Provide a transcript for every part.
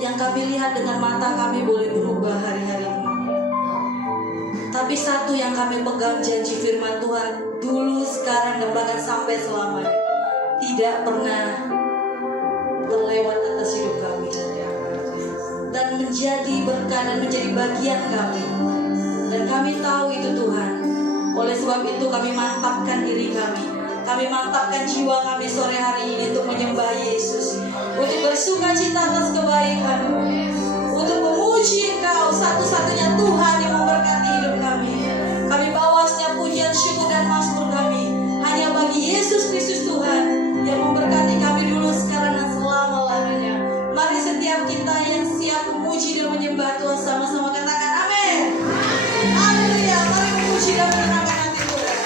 yang kami lihat dengan mata kami boleh berubah hari-hari ini. Tapi satu yang kami pegang, janji firman Tuhan, dulu, sekarang, dan bahkan sampai selamanya, tidak pernah terlewat atas hidup kami, dan menjadi berkah dan menjadi bagian kami. Dan kami tahu itu Tuhan. Oleh sebab itu kami mantapkan diri kami mantapkan jiwa kami sore hari ini untuk menyembah Yesus, untuk bersuka cita atas kebaikan-Mu, untuk memuji Engkau, satu-satunya Tuhan yang memberkati hidup kami. Kami bawa setiap pujian, syukur, dan mazmur kami hanya bagi Yesus Kristus Tuhan yang memberkati kami dulu, sekarang, dan selama-lamanya. Mari setiap kita yang siap memuji dan menyembah Tuhan sama-sama katakan amin. Haleluya. Mari memuji dan menyenangkan hati Tuhan.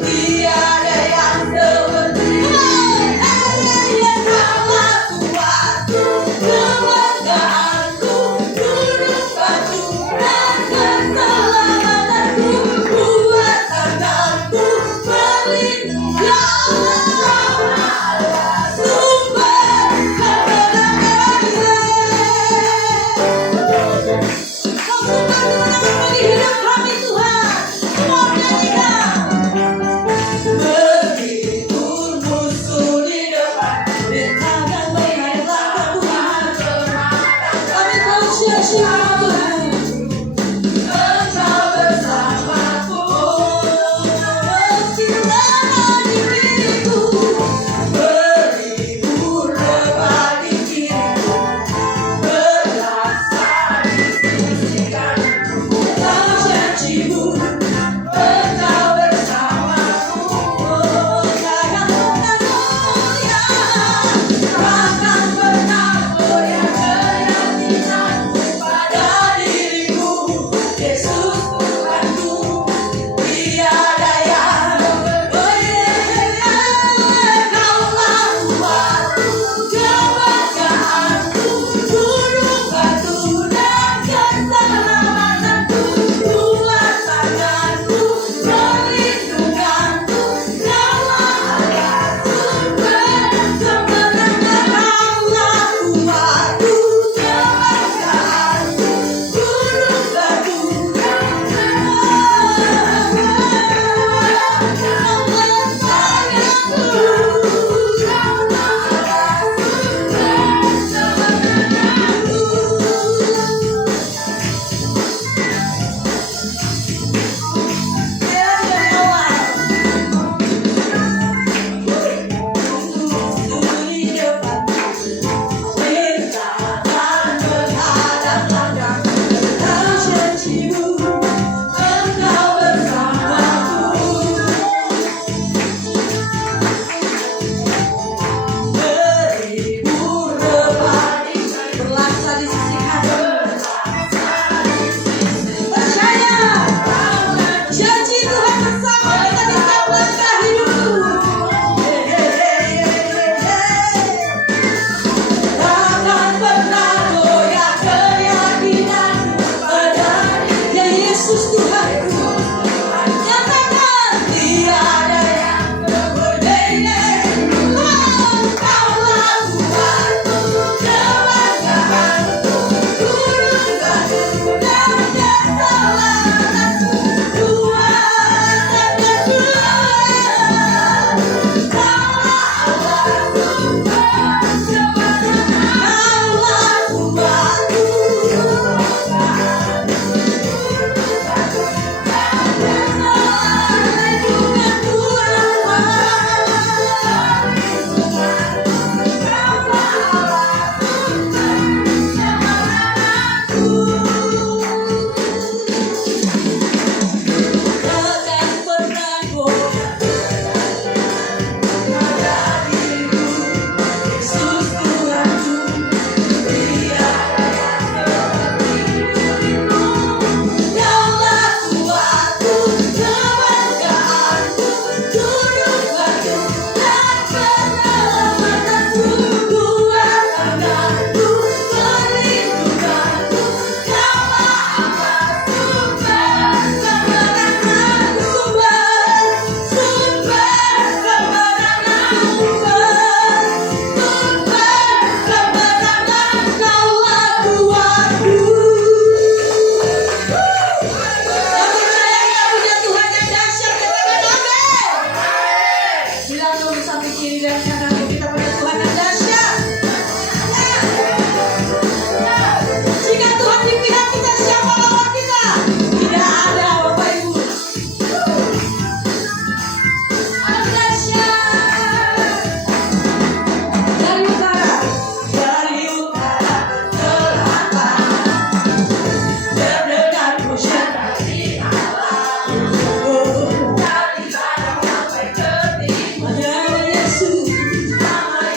Tiada yang kiri dan kanan kita punya Tuhan yang dahsyat. Jika Tuhan di pihak kita, siapa lawan kita? Tidak ada, Bapak Ibu. Dari utara ke selatan, terdengar pujian dari Allah. Dari barat sampai ke timur, nama Yesus disanjung.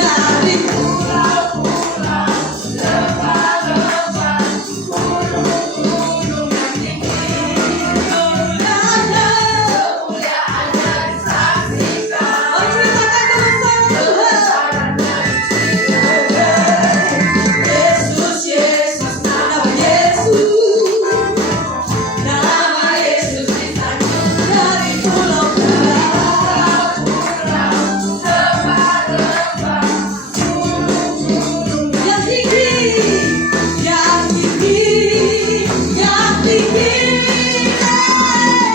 Dari pulau-pulau, lembah-lembah, gunung-gunung yang tinggi, kemuliaannya disaksikan. Kebesarannya diceritakan. Yesus, Yesus, nama Yesus, nama Yesus disanjung. Dari pulau-pulau, lembah-lembah, gunung-gunung yang tinggi, yang tinggi, yang tinggi.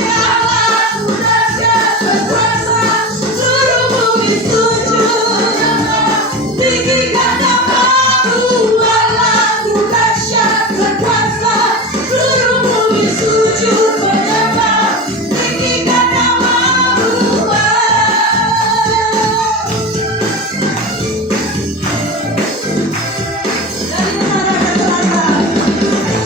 Allahku dahsyat berkuasa, seluruh bumi sujud. Tinggikan namamu, Allahku dahsyat berkuasa, seluruh bumi sujud menyembah. Tinggikan namamu,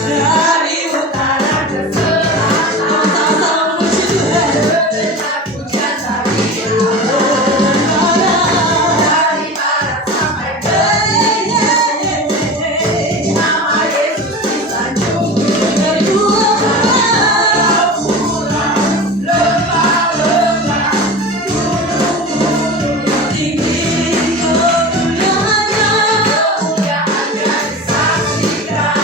dari utara ke selatan, sama-sama memuji Tuhan. Terdengar pujian dari dari barat sampai ke timur, nama Yesus disanjung. Dari pulau-pulau, lembah-lembah, gunung-gunung yang tinggi, kemuliaannya disaksikan.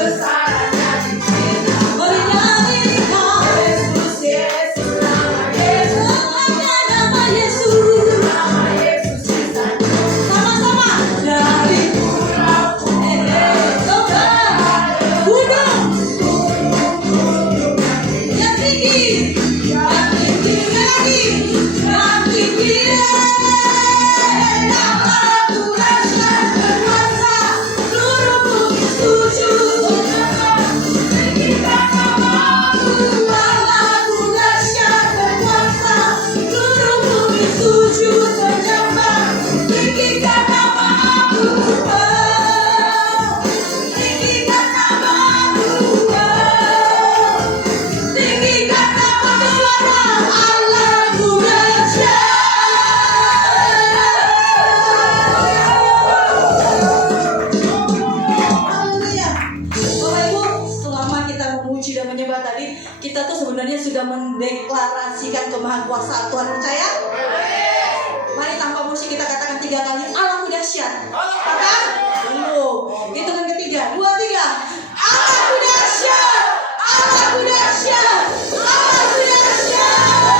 Kebesarannya diceritakan. Mari nyanyikan Yesus, Yesus, nama Yesus, nama Yesus, nama Yesus disanjung. Sama-sama dari pulau-pulau, lembah, gunung yang tinggi, yang tinggi lagi, yang tinggi. Namamu dahsyat berkuasa, seluruh bumi sujud. Tinggikan namamu, Allahku dahsyat berkuasa, seluruh bumi sujud menyembah. Tinggikan namamu, tinggikan namamu, tinggikan namamu, Allahku dahsyat. Haleluya. Bapak Ibu, selama kita memuji dan menyembah tadi, kita tuh sebenarnya sudah mendeklarasikan kemahakuasaan Tuhan. Percaya? Mari tanpa musik kita katakan 3 kali, Allahku dahsyat. Katakan? Belum. Hitungan ketiga, 2, 3. Allahku dahsyat. Allahku dahsyat. Allahku dahsyat.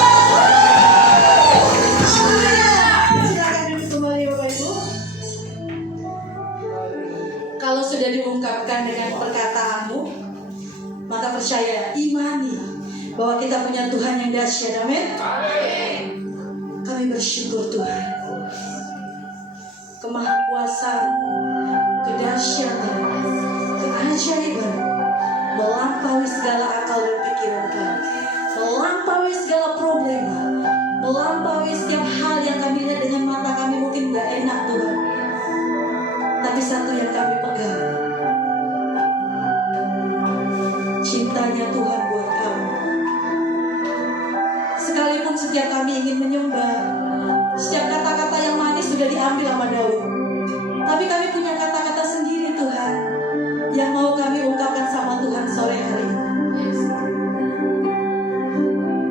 Haleluya. Silakan duduk kembali Bapak Ibu. Kalau sudah diungkapkan dengan perkataanmu, maka percaya, imani bahwa kita punya Tuhan yang dahsyat. Amin. Kami bersyukur Tuhan. Kemahakuasaan, kedahsyatan, keajaiban melampaui segala akal dan pikiran kami, melampaui segala problema, melampaui setiap hal yang kami lihat dengan mata kami mungkin gak enak Tuhan. Tapi satu yang kami pegang, cintanya Tuhan buat kami. Sekalipun setiap kami ingin menyembah, setiap kata-kata yang manis sudah diambil sama Daud, tapi kami punya kata-kata sendiri Tuhan, yang mau kami ungkapkan sama Tuhan sore hari ini.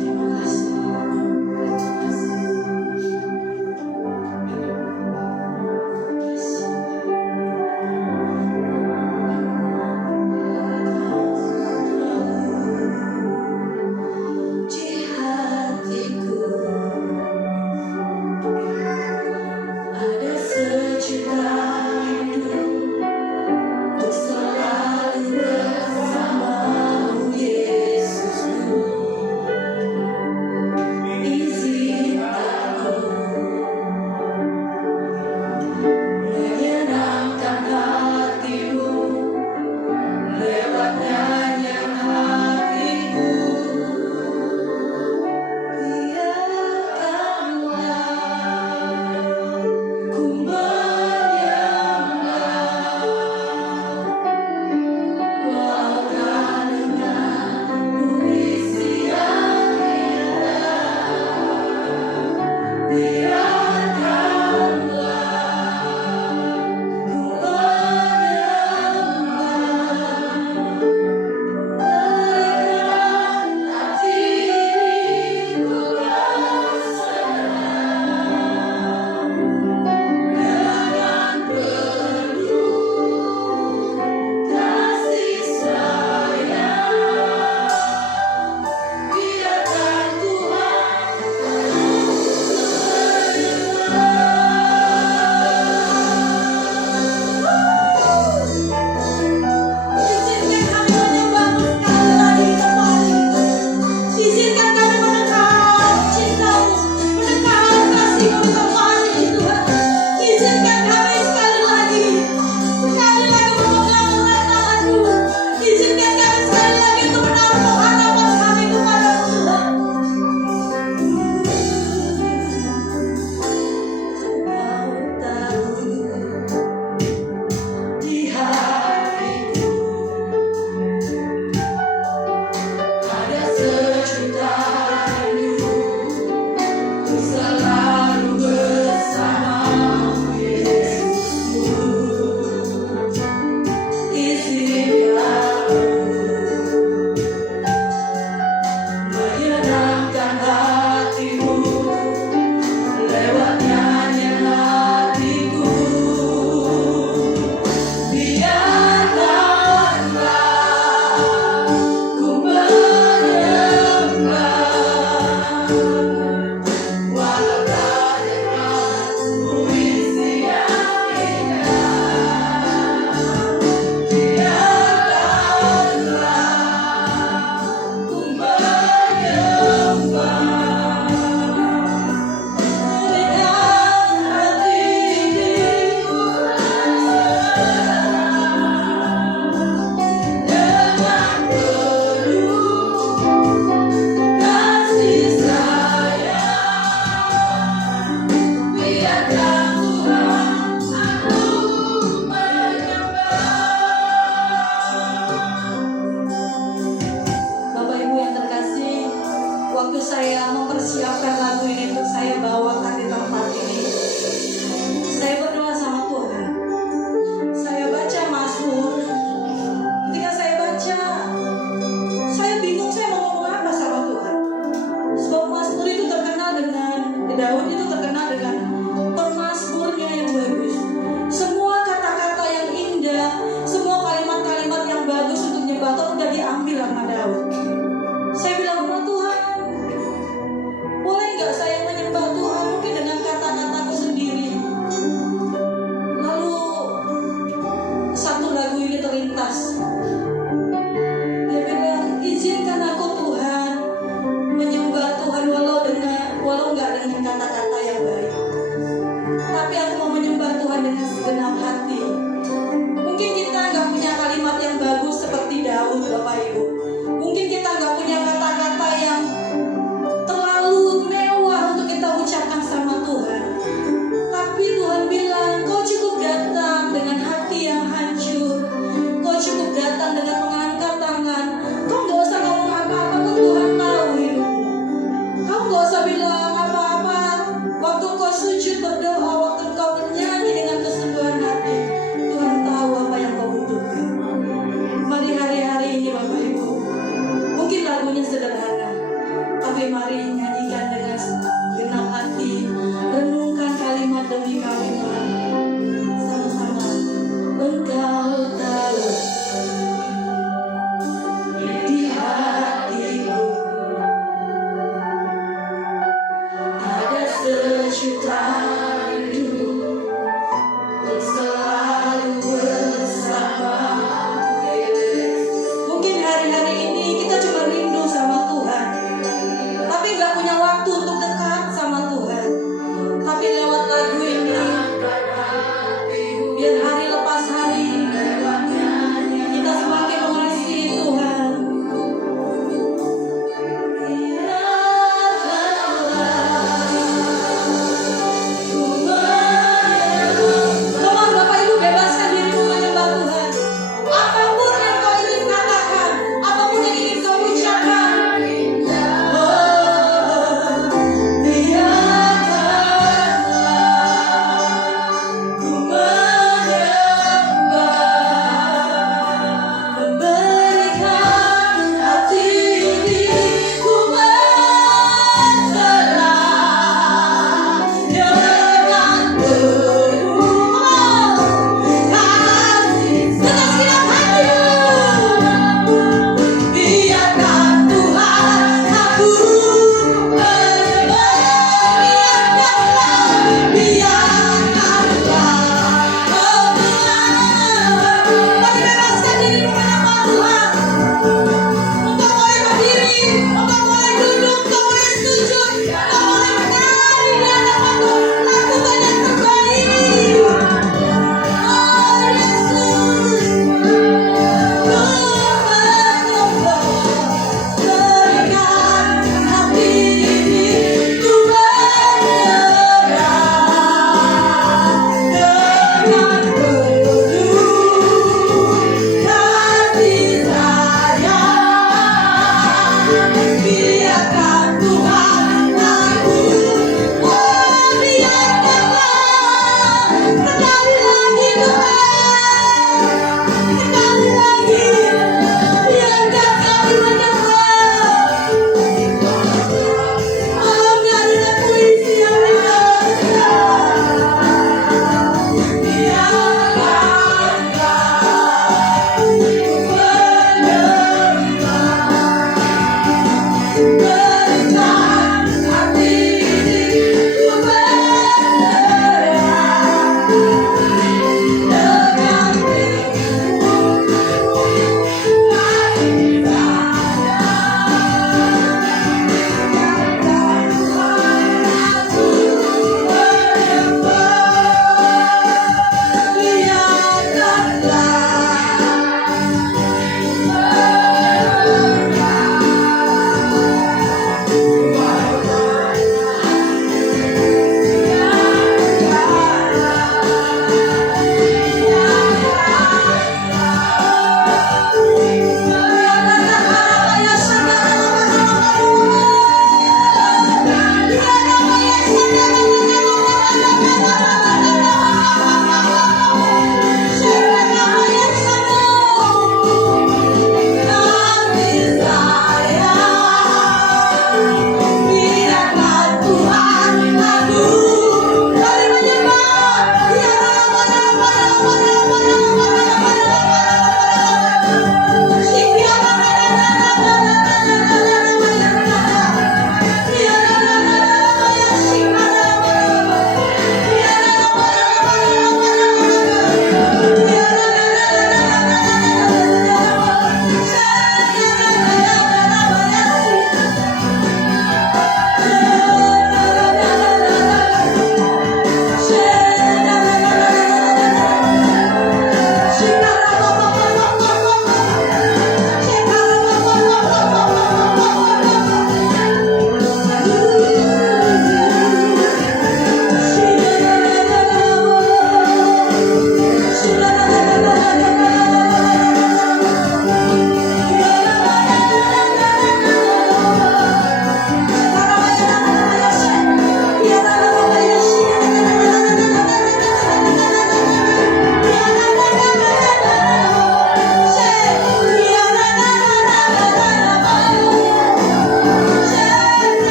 Terima kasih. Ada sejuta saya mempersiapkan lagu ini untuk saya bawakan di tempat ini, saya berdoa sama Tuhan. Saya baca Mazmur. Ketika saya baca, saya bingung saya mau ngomong apa sama Tuhan. Sebab Mazmur itu terkenal dengan, Daud itu terkenal dengan pemazmurnya yang bagus. Semua kata-kata yang indah, semua kalimat-kalimat yang bagus untuk nyembah Tuhan udah diambil sama Daud. Saya bilang sama Tuhan, boleh nggak saya menyembah Tuhan mungkin dengan kata-kataku sendiri. Lalu satu lagu ini terlintas. Dia bilang, izinkan aku Tuhan menyembah Tuhan walau nggak dengan kata-kata yang baik, tapi aku mau menyembah Tuhan dengan segenap hati. Mungkin kita nggak punya kalimat yang bagus seperti Daud, Bapak Ibu. Mungkin kita nggak punya kata-kata yang terlalu mewah untuk kita ucapkan sama Tuhan. Tapi Tuhan bilang, kau cukup datang dengan hati yang hancur. Kau cukup datang dengan mengangkat tangan. Kau nggak usah ngomong apa-apa, kau Tuhan tahu hidupmu. Kau nggak usah bilang apa-apa. Waktu kau sujud berdoa, waktu kau bernyanyi dengan kesungguhan hati, Tuhan tahu apa yang kau butuhkan. Mari hari-hari ini Bapak Ibu, mungkin lagunya sederhana, tapi mari nyanyikan dengan genap hati, renungkan kalimat demi kalimat, sama-sama. Engkau tahu di hatiku ada sejuta rindu untuk selalu bersamamu. Mungkin hari-hari ini kita cuma rindu sama Tuhan, tapi nggak punya waktu untuk dekat sama Tuhan. Tapi lewat lagu ini, biar hari lepas hari kita semakin mengasihi Tuhan. Biarkanlah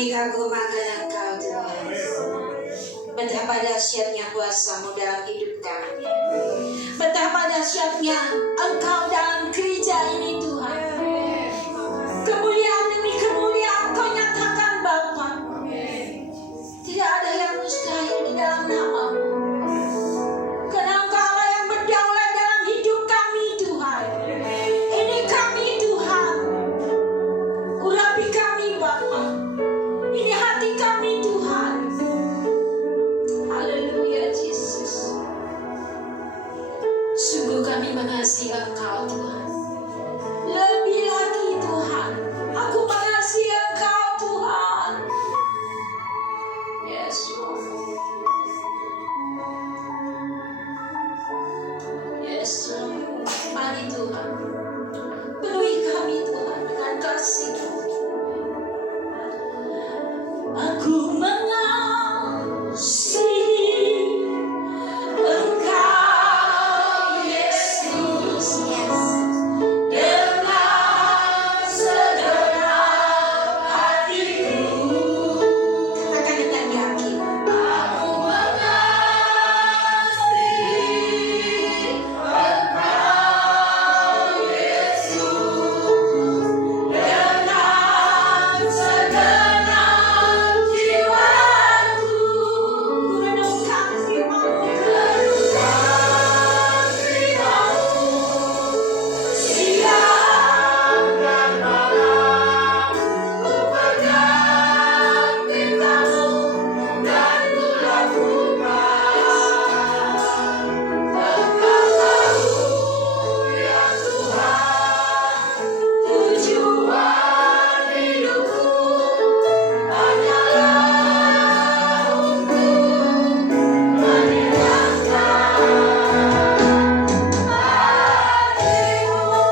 Kami kagum akan Engkau Tuhan. Betapa dahsyatnya kuasa-Mu dalam hidup kami. Betapa dahsyatnya Engkau dalam gereja ini Tuhan. Kemuliaan demi kemuliaan Kau nyatakan Bapa. Tidak ada yang mustahil di dalam nama-Mu. Karena Engkau Allah yang berdaulat dalam hidup kami Tuhan. Ini kami Tuhan. Urapi kami Bapa. Ini hati kami Tuhan. Haleluya Yesus. Sungguh kami mengasihi Engkau Tuhan. Lebih lagi Tuhan, aku mengasihi Engkau Tuhan. Yes Lord. Yes Lord. Mari Tuhan, penuhi kami Tuhan dengan kasih. Aku mengasihi Engkau Yesus, dengan segenap hatiku. Katakan dengan yakin. Aku mengasihi Engkau Yesus, dengan segenap jiwaku. Merenungkan firman-Mu, siang dan malam ku pegang tinta-Mu dan ku lakukan. Engkau tahu ya Tuhan, tujuan hidupku hanyalah untuk menyenangkan hati-Mu.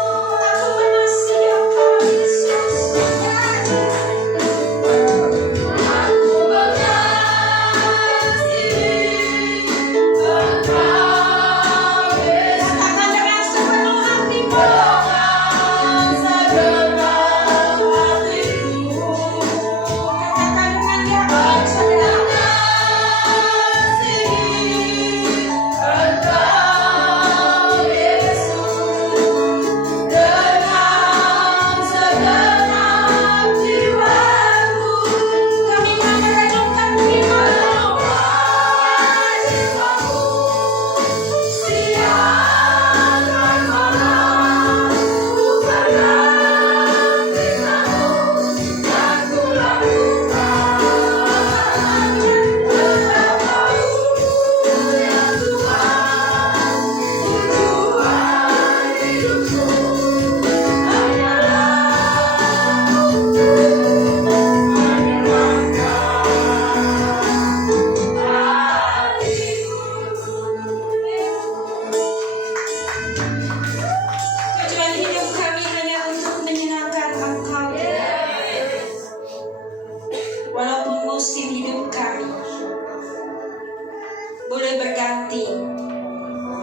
Aku mengasihi Engkau Yesus. Aku mengasihi Engkau Yesus. Katakan dengan sepenuh hatimu. Dengan segenap hatiku. Katakan dengan yakin saudara. Mengasihi Engkau Yesus, dengan segenap jiwaku. Kami mau merenungkan firman-Mu. Jiwaku siang dan malam ku pegang tinta-Mu dan ku lakukan. Engkau tahu ya Tuhan, tujuan hidupku hanyalah untuk menyenangkan hatimu. Tujuan hidup kami hanya untuk menyenangkan Engkau. Walaupun musim hidup kami boleh berganti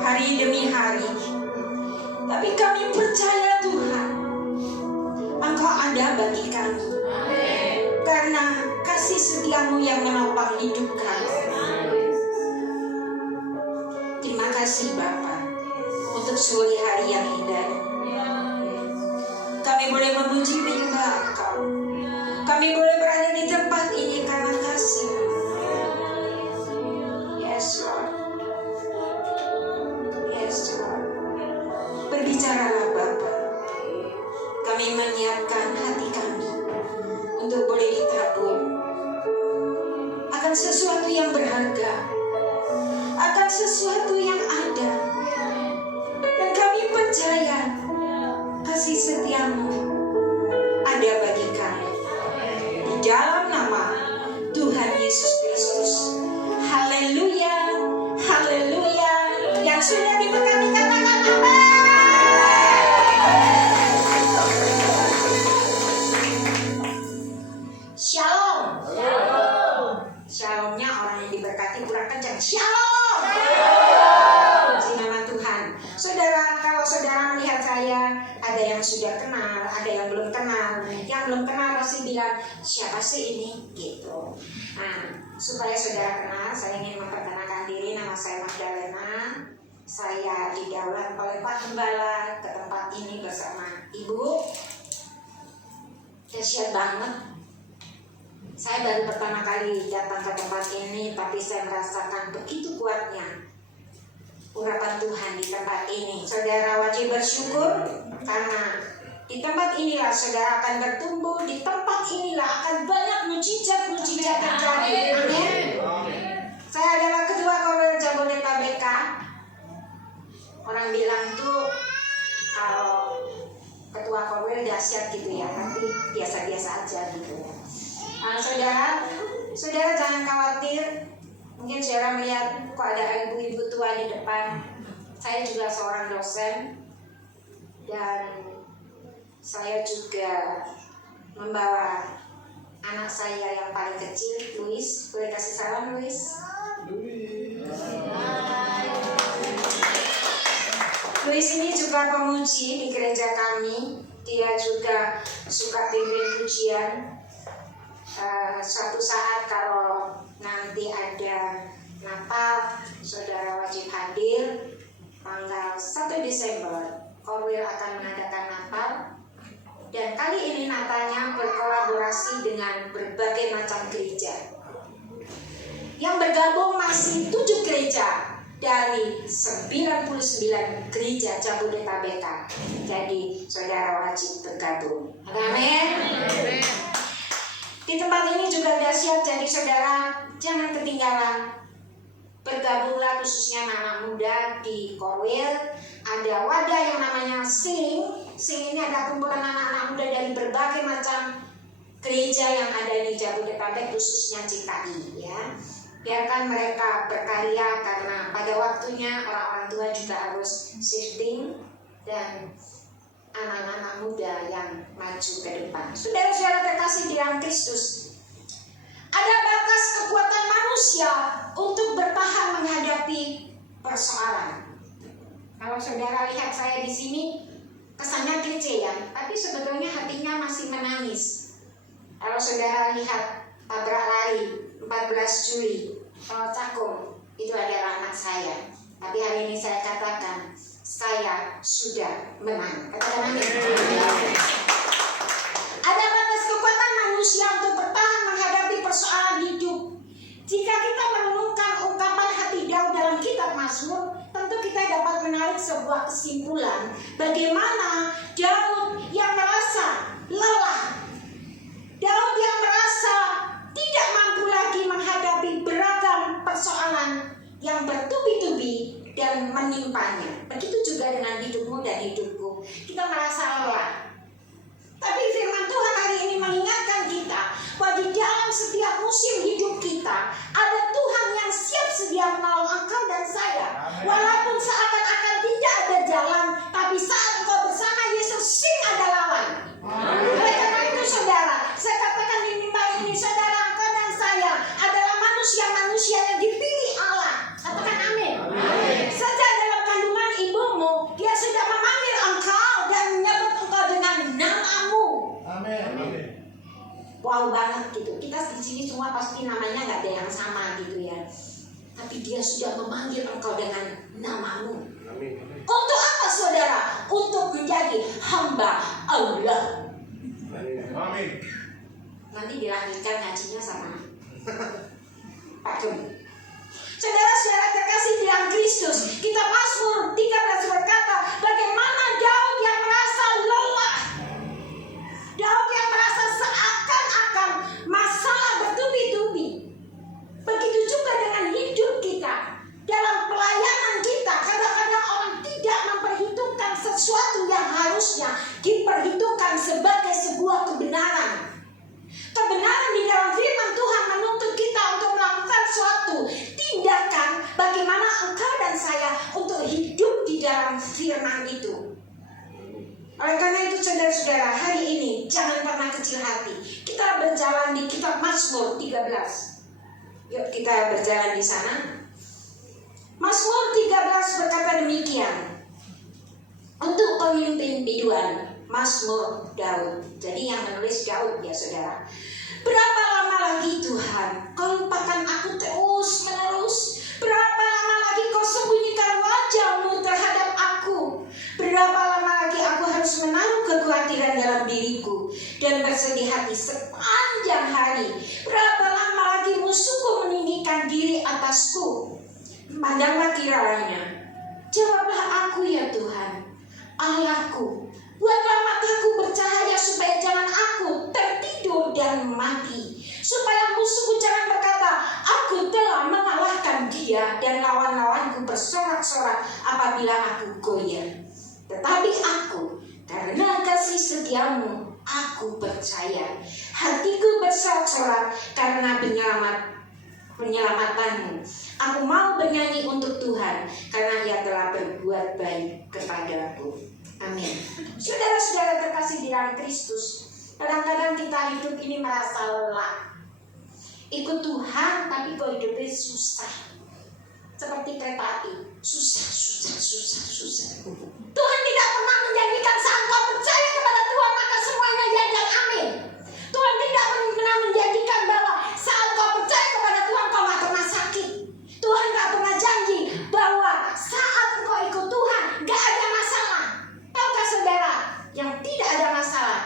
hari demi hari, tapi kami percaya Tuhan, Engkau ada bagi kami. Karena kasih setia-Mu yang menopang hidup kami. Terima kasih Bapa untuk sore hari yang indah ini. Kami boleh memuji menyembah Engkau. Kami boleh berada di tempat ini karena kasih. Yes Lord. Yes Lord. Berbicaralah Bapa. Kami menyiapkan hati kami untuk boleh ditabur akan sesuatu yang berharga, akan sesuatu yang ada. Dan kami percaya kasih setia-Mu ada bagi kami. Di dalam nama Tuhan Yesus Kristus. Haleluya, haleluya. Yang sudah diberkati katakan amin. Shalom. Shalomnya orang yang diberkati kurang kencang. Shalom. Puji nama Tuhan. Saudara, kalau saudara melihat saya, ada yang sudah kenal, ada yang belum kenal. Yang belum kenal masih bilang siapa sih ini gitu. Nah, supaya saudara kenal, saya ingin memperkenalkan diri. Nama saya Magdalena. Saya didaulat oleh Pak Gembala ke tempat ini bersama Ibu. Dahsyat banget. Saya baru pertama kali datang ke tempat ini, tapi saya merasakan begitu kuatnya urapan Tuhan di tempat ini. Saudara wajib bersyukur karena di tempat inilah saudara akan bertumbuh. Di tempat inilah akan banyak mujizat-mujizat terjadi. Amin. Saya adalah ketua Korwil Jabodetabek. Orang bilang tuh kalau ketua Korwil dahsyat gitu ya, tapi biasa-biasa aja gitu ya. Nah, saudara jangan khawatir. Mungkin saudara melihat kok ada ibu-ibu tua di depan. Saya juga seorang dosen dan saya juga membawa anak saya yang paling kecil, Luis. Boleh kasih salam, Luis? Luis ini juga pemuji di gereja kami. Dia juga suka pimpin pujian. Suatu saat kalau nanti ada Natal, saudara wajib hadir. Tanggal 1 Desember Korwil akan mengadakan Natal. Dan kali ini Natalnya berkolaborasi dengan berbagai macam gereja. Yang bergabung masih 7 gereja dari 99 gereja Jabodetabek. Jadi saudara wajib bergabung. Amin. Di tempat ini juga dahsyat, jadi saudara jangan ketinggalan. Bergabunglah khususnya anak-anak muda di Korwil. Ada wadah yang namanya Sing. Sing ini ada kumpulan anak-anak muda dari berbagai macam gereja yang ada di Jabodetabek, khususnya CKI ya. Biarkan mereka berkarya karena pada waktunya orang-orang tua juga harus shifting dan anak-anak muda yang maju ke depan. Saudara-saudara terkasih di dalam Kristus, ada batas kekuatan manusia untuk bertahan menghadapi persoalan. Kalau saudara lihat saya di sini, kesannya klise ya, tapi sebetulnya hatinya masih menangis. Kalau saudara lihat tabrak lari 14 Juli, Tol Cakung, itu adalah anak saya. Tapi hari ini saya katakan, saya sudah menang. Katakan amin. Ada batas kekuatan manusia untuk bertahan menghadapi persoalan hidup. Jika kita merenungkan ungkapan hati Daud dalam kitab Mazmur, tentu kita dapat menarik sebuah kesimpulan bagaimana Daud yang merasa lelah, Daud yang merasa tidak mampu lagi menghadapi beragam persoalan yang bertubi-tubi dan menimpanya. Begitu juga dengan hidupmu dan hidupku. Kita merasa lelah. Tapi firman Tuhan hari ini mengingatkan kita bahwa di dalam setiap musim hidup kita ada Tuhan yang siap sedia menolong engkau dan saya. Walaupun seakan-akan tidak ada jalan, tapi saat engkau bersama Yesus, sing ada lawan. Oleh karena itu saudara, saya katakan di mimbar ini, saudara, engkau dan saya adalah manusia-manusia yang dipilih Allah. Katakan amin. Sejak dalam kandungan ibumu, Dia sudah memanggil engkau dan menyebut engkau dengan namamu. Amin. Wow banget gitu. Kita di sini semua pasti namanya nggak ada yang sama gitu ya. Tapi Dia sudah memanggil engkau dengan namamu. Amin. Untuk apa saudara? Untuk menjadi hamba Allah. Amin. Nanti dilanjutkan ngajinya sama Pak Jum. Saudara-saudara terkasih di dalam Kristus, kitab Mazmur 13 berkata bagaimana Daud yang merasa lelah, Daud yang merasa seakan-akan masalah bertubi-tubi. Begitu juga dengan hidup kita. Dalam pelayanan kita, kadang-kadang orang tidak memperhitungkan sesuatu yang harusnya diperhitungkan sebagai sebuah kebenaran. Kebenaran di dalam firman Tuhan menuntut kita untuk melakukan suatu tindakan bagaimana engkau dan saya untuk hidup di dalam firman itu. Oleh karena itu saudara-saudara, hari ini jangan pernah kecil hati. Kita berjalan di kitab Mazmur 13. Yuk kita berjalan di sana. Mazmur 13 berkata demikian. Untuk pemimpin biduan, Mazmur Daud. Jadi yang menulis Daud ya saudara. Berapa lama lagi Tuhan kau lupakan aku terus menerus? Berapa lama lagi kau sembunyikan wajah-Mu terhadap aku? Berapa lama lagi aku harus menaruh kekhawatiran dalam diriku dan bersedih hati sepanjang hari? Berapa lama lagi musuhku meninggikan diri atasku? Pandanglah kiranya, jawablah aku ya Tuhan, Allahku. Buatlah mataku bercahaya supaya jangan aku tertidur dan mati. Supaya musuhku jangan berkata, aku telah mengalahkan dia, dan lawan-lawanku bersorak-sorak apabila aku goyah. Tetapi aku, karena kasih setiamu, aku percaya. Hatiku bersorak-sorak karena penyelamatanmu. Aku mau bernyanyi untuk Tuhan, karena Ia telah berbuat baik kepadaku. Amin. Saudara-saudara terkasih di dalam Kristus, kadang-kadang kita hidup ini merasa lelah. Ikut Tuhan tapi kok hidupnya susah. Seperti kereta api, susah. Tuhan tidak pernah menjanjikan saat kau percaya kepada Tuhan maka semuanya ya dan amin. Tuhan tidak pernah menjanjikan bahwa saat kau percaya kepada Tuhan kau gak pernah sakit. Tuhan gak pernah janji bahwa saat kau ikut Tuhan gak ada masalah. Tahukah saudara, yang tidak ada masalah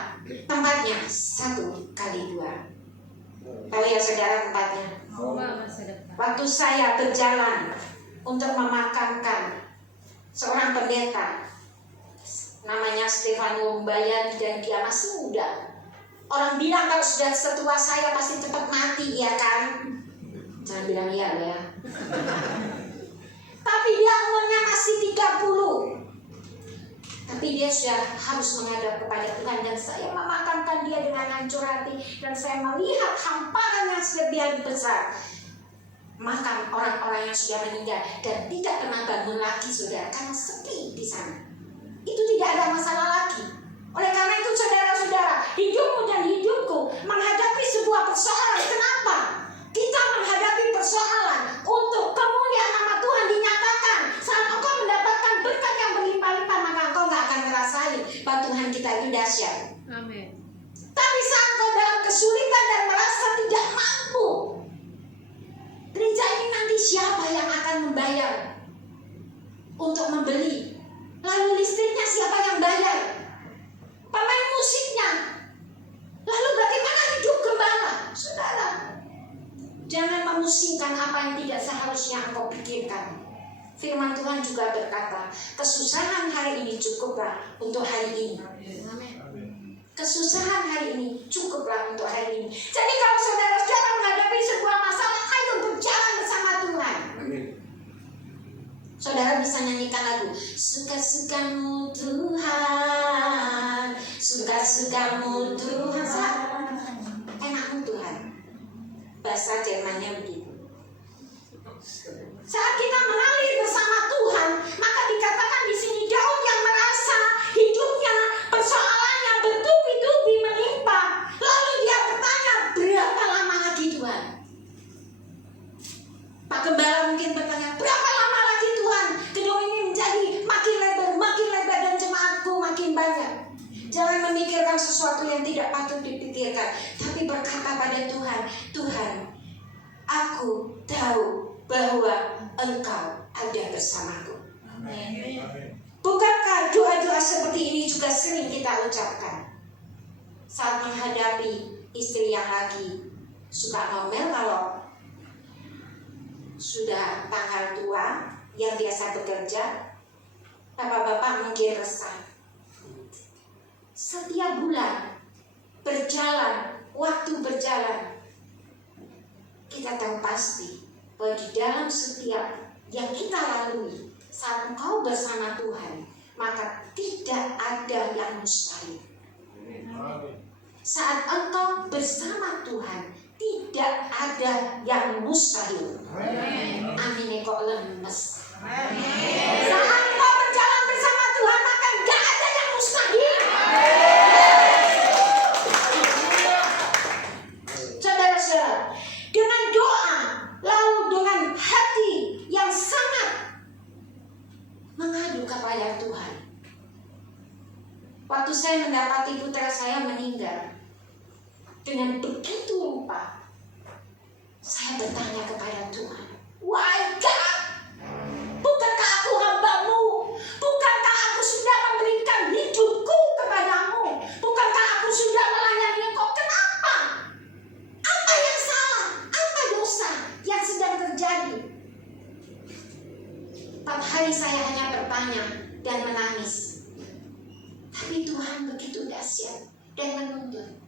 tempatnya 1 kali 2. Tahu ya saudara tempatnya? Waktu saya berjalan untuk memakamkan seorang pendeta, namanya Stefano Mbayani, dan dia masih muda. Orang bilang kalau sudah setua saya pasti cepat mati, ya kan? Jangan bilang iya ya. Tapi dia umurnya masih 30. Tapi dia sudah harus menghadap kepada Tuhan, dan saya memakamkan dia dengan hancur hati, dan saya melihat hamparan yang sebegian besar makam orang-orang yang sudah meninggal dan tidak pernah bangun lagi saudara, karena sepi di sana. Itu tidak ada masalah lagi. Oleh karena itu saudara-saudara, hidupmu dan hidupku menghadapi sebuah persoalan. Kenapa? Kita menghadapi persoalan untuk kemuliaan nama Tuhan dinyatakan. Saat engkau mendapatkan berkat yang berlimpah-limpah, maka engkau gak akan ngerasain bahwa Tuhan kita itu dahsyat. Amin. Tapi saat engkau dalam kesulitan dan merasa tidak mampu, gereja ini nanti siapa yang akan membayar untuk membeli? Lalu listriknya siapa yang bayar? Pemain musiknya. Lalu bagaimana hidup gembala? Saudara, jangan memusingkan apa yang tidak seharusnya engkau pikirkan. Firman Tuhan juga berkata, kesusahan hari ini cukuplah untuk hari ini. Kesusahan hari ini cukuplah untuk hari ini. Jadi kalau saudara-saudara menghadapi sebuah masalah, ayo berjalan bersama Tuhan. Saudara bisa nyanyikan lagu Suka-sukamu Tuhan, suka-sukamu Tuhan, enakmu Tuhan. Bahasa Jermannya begitu. Saat kita mengalir bersama Tuhan, maka dikatakan di sini Daud yang merasa hidupnya persoalannya bertubi-tubi menimpa. Lalu dia bertanya, berapa lama lagi Tuhan? Pak Gembala mungkin bertanya, berapa lama lagi Tuhan? Gedung ini menjadi makin lebar dan jemaatku makin banyak. Jangan memikirkan sesuatu yang tidak patut dipikirkan, tapi berkata pada Tuhan, Tuhan, aku tahu bahwa Engkau ada bersamaku. Amin. Bukankah doa-doa seperti ini juga sering kita ucapkan saat menghadapi istri yang lagi suka ngomel kalau sudah tanggal tua, yang biasa bekerja, bapak-bapak mungkin resah. Setiap bulan berjalan, waktu berjalan, kita tahu pasti bahwa di dalam setiap yang kita lalui saat engkau bersama Tuhan, maka tidak ada yang mustahil. Saat engkau bersama Tuhan, tidak ada yang mustahil. Amin. Kok lemes? Saat engkau berjalan bersama Tuhan, maka gak ada yang mustahil. Saudara-saudara, dengan doa, lalu dengan hati yang sangat mengadu kepada Tuhan. Waktu saya mendapati putra saya meninggal dengan begitu rupa, saya bertanya kepada Tuhan, why God? Bukankah aku hamba-Mu? Bukankah aku sudah memberikan hidupku kepadamu? Bukankah aku sudah melayani Engkau? Kenapa? Apa yang salah? Apa dosa yang sedang terjadi? 4 hari saya hanya bertanya dan menangis. Tapi Tuhan begitu dahsyat dan menuntut.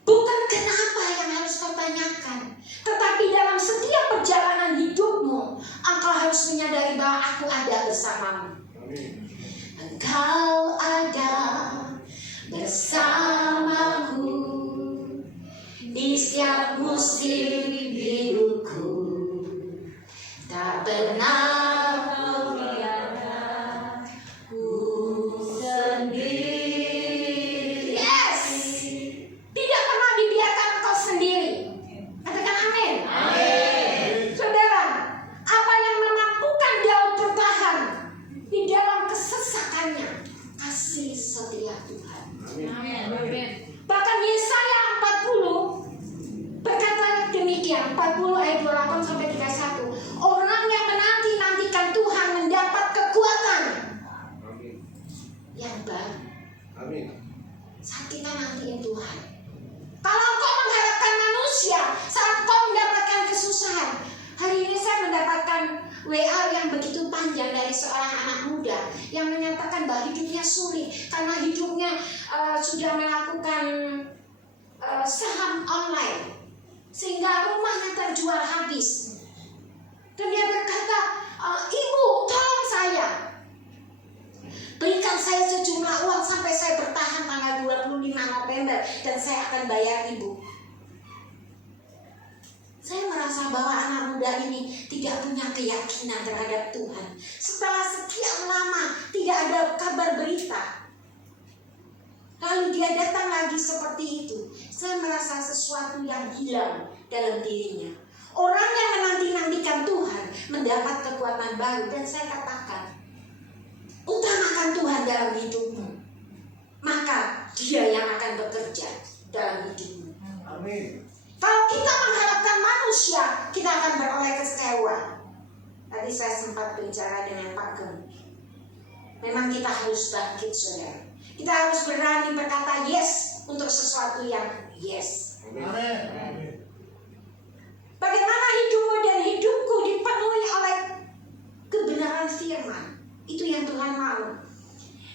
Bukan kenapa yang harus kau tanyakan, tetapi dalam setiap perjalanan hidupmu, engkau harus menyadari bahwa aku ada bersamamu. Engkau ada bersamaku di setiap musim hidupku, tak pernah kau biarkanku sendiri. Yes, tidak pernah dibiarkan engkau sendiri. Katakan amin. Saudara, apa yang memampukan Daud bertahan di dalam kesesakannya? Kasih setia Tuhan. Bahkan Yesaya 40 berkata demikian, 40 ayat 28 sampai 31. Orang yang menanti-nantikan Tuhan mendapat kekuatan yang baru. Saat kita nantiin Tuhan, kalau kau mengharapkan manusia saat kau mendapatkan kesusahan. Hari ini saya mendapatkan WA yang begitu panjang dari seorang anak muda yang menyatakan bahwa hidupnya sulit karena hidupnya sudah melakukan saham online sehingga rumahnya terjual habis. Dan dia berkata, ibu tolong saya, berikan saya sejumlah uang sampai saya bertahan tanggal 25 November dan saya akan bayar ibu. Saya merasa bahwa anak muda ini tidak punya keyakinan terhadap Tuhan. Setelah sekian lama tidak ada kabar berita, lalu dia datang lagi seperti itu. Saya merasa sesuatu yang hilang dalam dirinya. Orang yang menanti-nantikan Tuhan mendapat kekuatan baru. Dan saya katakan, utamakan Tuhan dalam hidupmu, maka Dia yang akan bekerja dalam hidupmu. Amin. Kalau kita mengharapkan manusia, kita akan beroleh kecewa. Tadi saya sempat bicara dengan Pak Gem. Memang kita harus bangkit, saudara. Kita harus berani berkata yes untuk sesuatu yang yes. Amin. Bagaimana hidupmu dan hidupku dipenuhi oleh kebenaran firman. Itu yang Tuhan mau.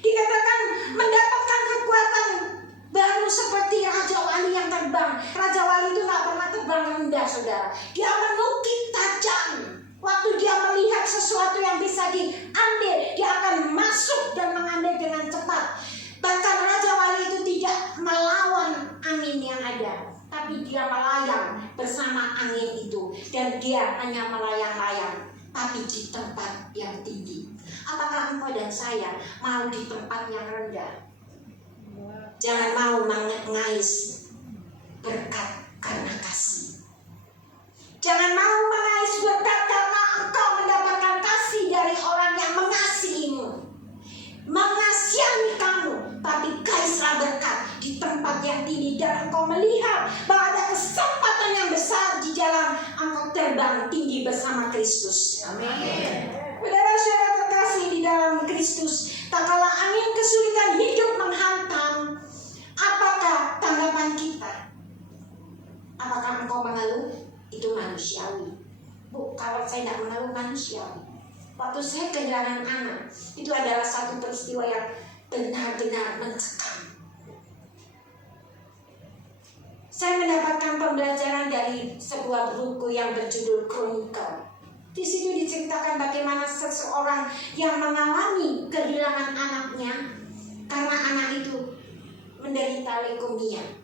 Dikatakan mendapatkan kekuatan baru seperti Raja Wali yang terbang. Raja Wali itu tak pernah terbang rendah, saudara. Dia menukik tajam. Waktu dia melihat sesuatu yang bisa diambil, dia akan masuk dan mengambil dengan cepat. Bahkan Raja Wali itu tidak melawan angin yang ada, tapi dia melayang bersama angin itu. Dan dia hanya melayang-layang, tapi di tempat yang tinggi. Apakah engkau dan saya mau di tempat yang rendah? Jangan mau mengais berkat karena kasih. Jangan mau mengais berkat karena engkau mendapatkan kasih dari orang yang mengasihimu, mengasihi kamu. Tapi kaislah berkat di tempat yang tinggi dan engkau melihat bahwa ada kesempatan yang besar di dalam engkau terbang tinggi bersama Kristus. Amin. Saudara-saudara terkasih di dalam Kristus, tak kala angin kesulitan hidup menghantam, apakah tanggapan kita? Apakah engkau mengeluh? Itu manusiawi. Bu, kalau saya tidak mengeluh manusiawi. Waktu saya kehilangan anak, itu adalah satu peristiwa yang benar-benar mencekam. Saya mendapatkan pembelajaran dari sebuah buku yang berjudul Chronicle. Di situ diceritakan bagaimana seseorang yang mengalami kehilangan anaknya karena anak itu menderita leukemia,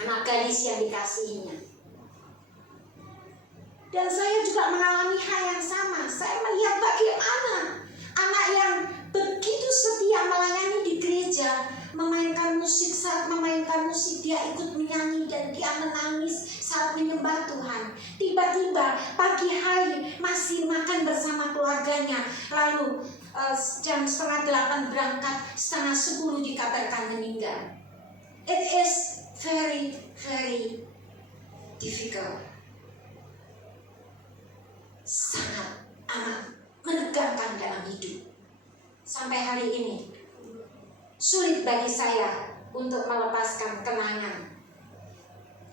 anak gadis yang dikasihinya. Dan saya juga mengalami hal yang sama. Saya melihat bagaimana anak yang begitu setia melayani di gereja, memainkan musik. Saat memainkan musik dia ikut menyanyi dan dia menangis saat menyembah Tuhan. Tiba-tiba pagi hari masih makan bersama keluarganya. Lalu jam 7:30 berangkat, 9:30 dikabarkan meninggal. It is very difficult. Sangat amat menegangkan dalam hidup. Sampai hari ini sulit bagi saya untuk melepaskan kenangan.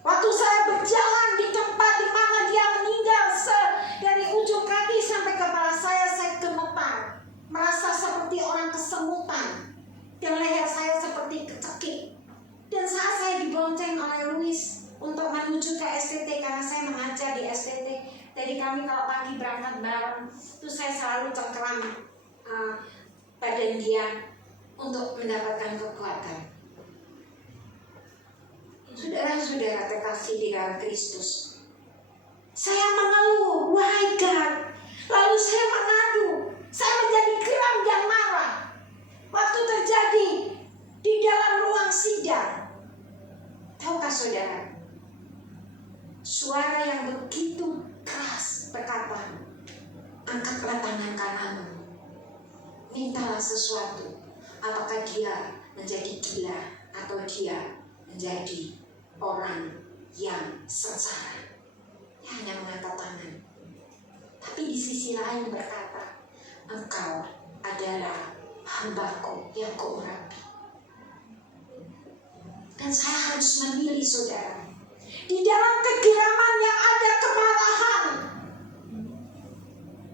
Waktu saya berjalan di tempat di mana dia meninggal, dari ujung kaki sampai kepala saya gemetar, merasa seperti orang kesemutan, dan leher saya seperti kecekik. Dan saat saya dibonceng oleh Louis untuk menuju ke STT, karena saya mengajar di STT, jadi kami kalau pagi berangkat bareng, itu saya selalu cengkeram badan dia untuk mendapatkan kekuatan. Saudara-saudara terkasih di dalam Kristus, saya mengeluh, wahai God. Lalu saya mengadu, saya menjadi geram dan marah. Waktu terjadi di dalam ruang sidang, tahukah saudara, suara yang begitu keras berkata, angkatlah tangan kananmu, mintalah sesuatu. Apakah dia menjadi gila atau dia menjadi orang yang sengsara? Dia hanya mengangkat tangan. Tapi di sisi lain berkata, engkau adalah hamba-Ku yang Kuurapi. Dan saya harus memilih, saudara. Di dalam kegeraman yang ada kemarahan,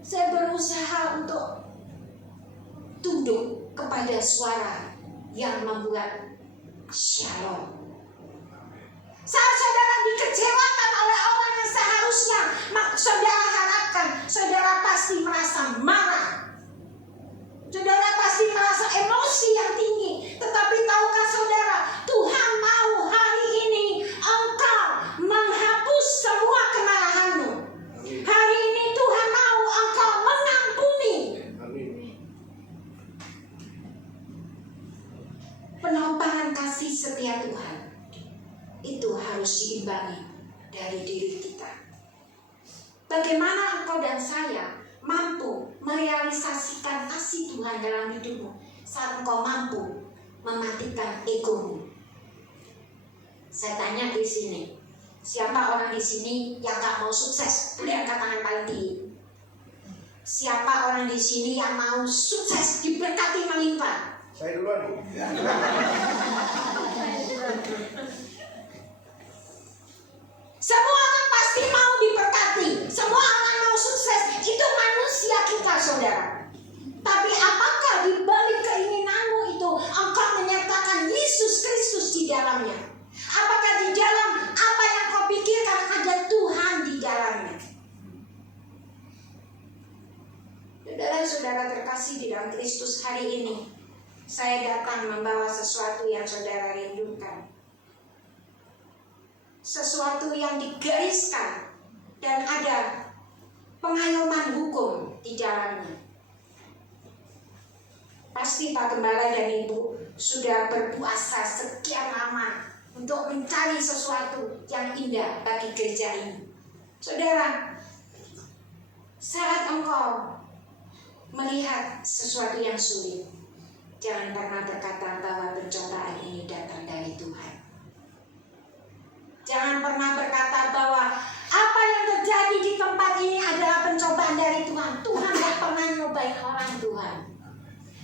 saya berusaha untuk tunduk kepada suara yang membuat shalom. Saat saudara dikecewakan oleh orang yang seharusnya saudara harapkan, saudara pasti merasa marah. Saudara pasti merasa emosi yang tinggi. Tetapi tahukah saudara, Tuhan mau hari ini engkau menghapus semua kemarahanmu. Hari ini Tuhan mau engkau mengampuni. Penamparan kasih setia Tuhan itu harus diimbangi dari diri kita. Bagaimana engkau dan saya mampu merealisasikan kasih Tuhan dalam hidupmu saat engkau mampu mematikan egomu? Saya tanya di sini, siapa orang di sini yang gak mau sukses? Boleh angkat tangan paling tinggi. Siapa orang di sini yang mau sukses, diberkati melimpah? Saya duluan. Semua orang pasti mau diberkati, semua orang mau sukses. Itu manusia kita, saudara. Tapi apakah di balik keinginanmu itu engkau menyertakan Yesus Kristus di dalamnya? Apakah di dalam apa yang kau pikirkan ada Tuhan di dalamnya? Saudara-saudara terkasih di dalam Kristus, hari ini saya datang membawa sesuatu yang saudara rindukan. Sesuatu yang digariskan dan ada pengayoman hukum di dalamnya. Pasti Pak Gembala dan Ibu sudah berpuasa sekian lama untuk mencari sesuatu yang indah bagi gereja ini. Saudara, saat engkau melihat sesuatu yang sulit, jangan pernah berkata bahwa pencobaan ini datang dari Tuhan. Jangan pernah berkata bahwa apa yang terjadi di tempat ini adalah pencobaan dari Tuhan. Tuhan gak pernah nyobain orang, Tuhan.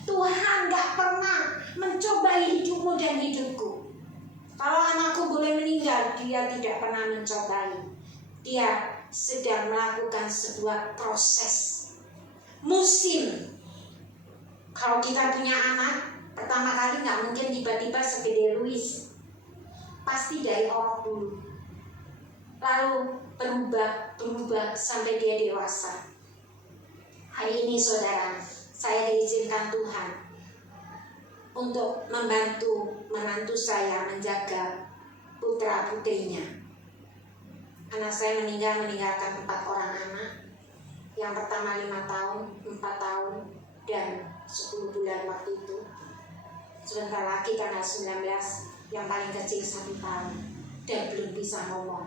Tuhan gak pernah mencobai hidupmu dan hidupku. Kalau anakku boleh meninggal, dia tidak pernah mencobai. Dia sedang melakukan sebuah proses musim. Kalau kita punya anak, pertama kali gak mungkin tiba-tiba segede Louis. Pasti dari orok dulu, lalu berubah sampai dia dewasa. Hari ini saudara, saya diizinkan Tuhan untuk membantu menantu saya menjaga putra putrinya. Anak saya meninggalkan 4 orang anak. Yang pertama 5 tahun, 4 tahun, dan 10 bulan waktu itu. Sebentar lagi tanggal 19, yang paling kecil 1 tahun dan belum bisa ngomong.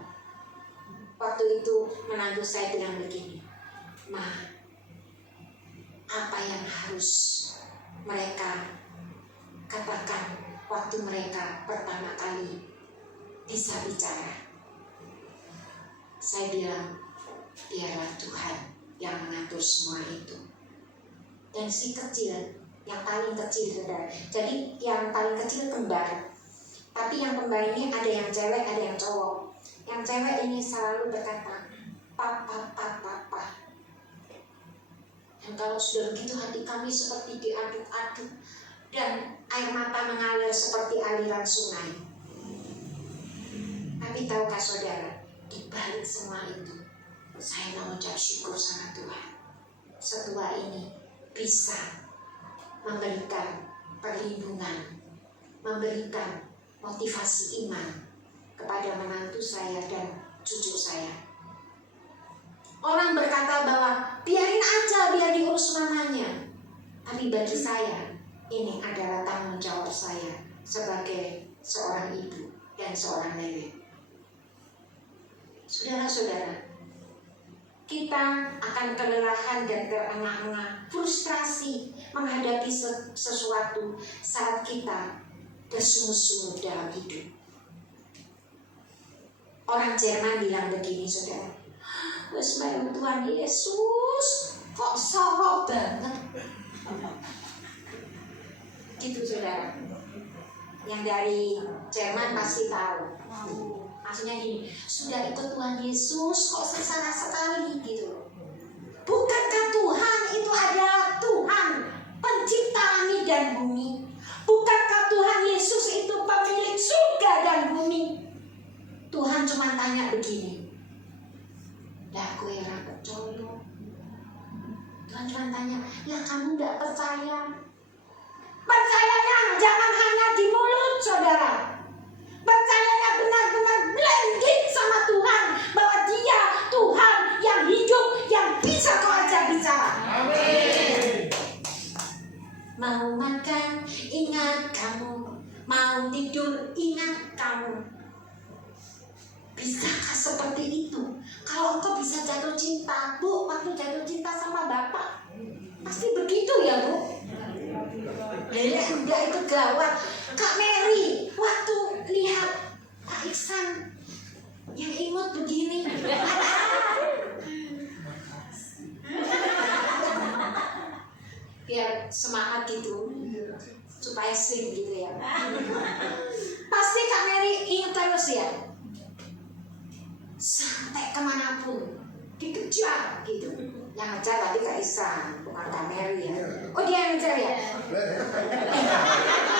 Waktu itu menantu saya bilang begini, "Ma, apa yang harus mereka katakan waktu mereka pertama kali bisa bicara?" Saya bilang, "Biarlah Tuhan yang mengatur semua itu." Dan si kecil, yang paling kecil saudara, jadi yang paling kecil kembar, tapi yang kembar ini ada yang cewek, ada yang cowok. Yang cewek ini selalu berkata, "Papa, papa, papa." Dan kalau sudah begitu hati kami seperti diaduk-aduk dan air mata mengalir seperti aliran sungai. Tapi tahukah saudara, di balik semua itu, saya mau ucap syukur sama Tuhan. Setua ini bisa memberikan perlindungan, memberikan motivasi iman kepada menantu saya dan cucu saya. Orang berkata bahwa biarin aja, biar diurus mamanya. Tapi bagi saya, ini adalah tanggung jawab saya sebagai seorang ibu dan seorang nenek. Saudara-saudara, kita akan kelelahan dan terengah-engah, frustrasi menghadapi sesuatu saat kita bersungguh-sungguh dalam hidup. Orang Jerman bilang begini, saudara, "Wes melu Tuhan Yesus, kok soro banget." Gitu saudara. Yang dari Jerman pasti tahu. Maksudnya gini, sudah ikut Tuhan Yesus kok sengsara sekali gitu. Bukankah Tuhan itu adalah Tuhan pencipta langit dan bumi? Bukankah Tuhan Yesus itu pemilik surga dan bumi? Tuhan cuma tanya begini, "Lah gue ora percaya." Tuhan cuma tanya, "Lah kamu gak percaya?" Percayanya jangan hanya di mulut, saudara. Percayanya benar-benar blended sama Tuhan, bahwa Dia Tuhan yang hidup, yang bisa kau ajak bicara. Amin. Mau makan, ingat kamu. Mau tidur, ingat kamu. Bisakah seperti itu? Kalau engkau bisa jatuh cinta, Bu, waktu jatuh cinta sama Bapak, pasti begitu ya, Bu? Udah itu gawat. Kak Mary, waktu lihat Pak Iksan yang imut begini, biar semangat gitu, supaya slim gitu ya. Pasti Kak Mary ingat terus ya, sampai kemanapun dikejar gitu. Yang ngejar tadi Kak Iksan, bukan Kak Mary ya. Oh, dia yang ngejar ya.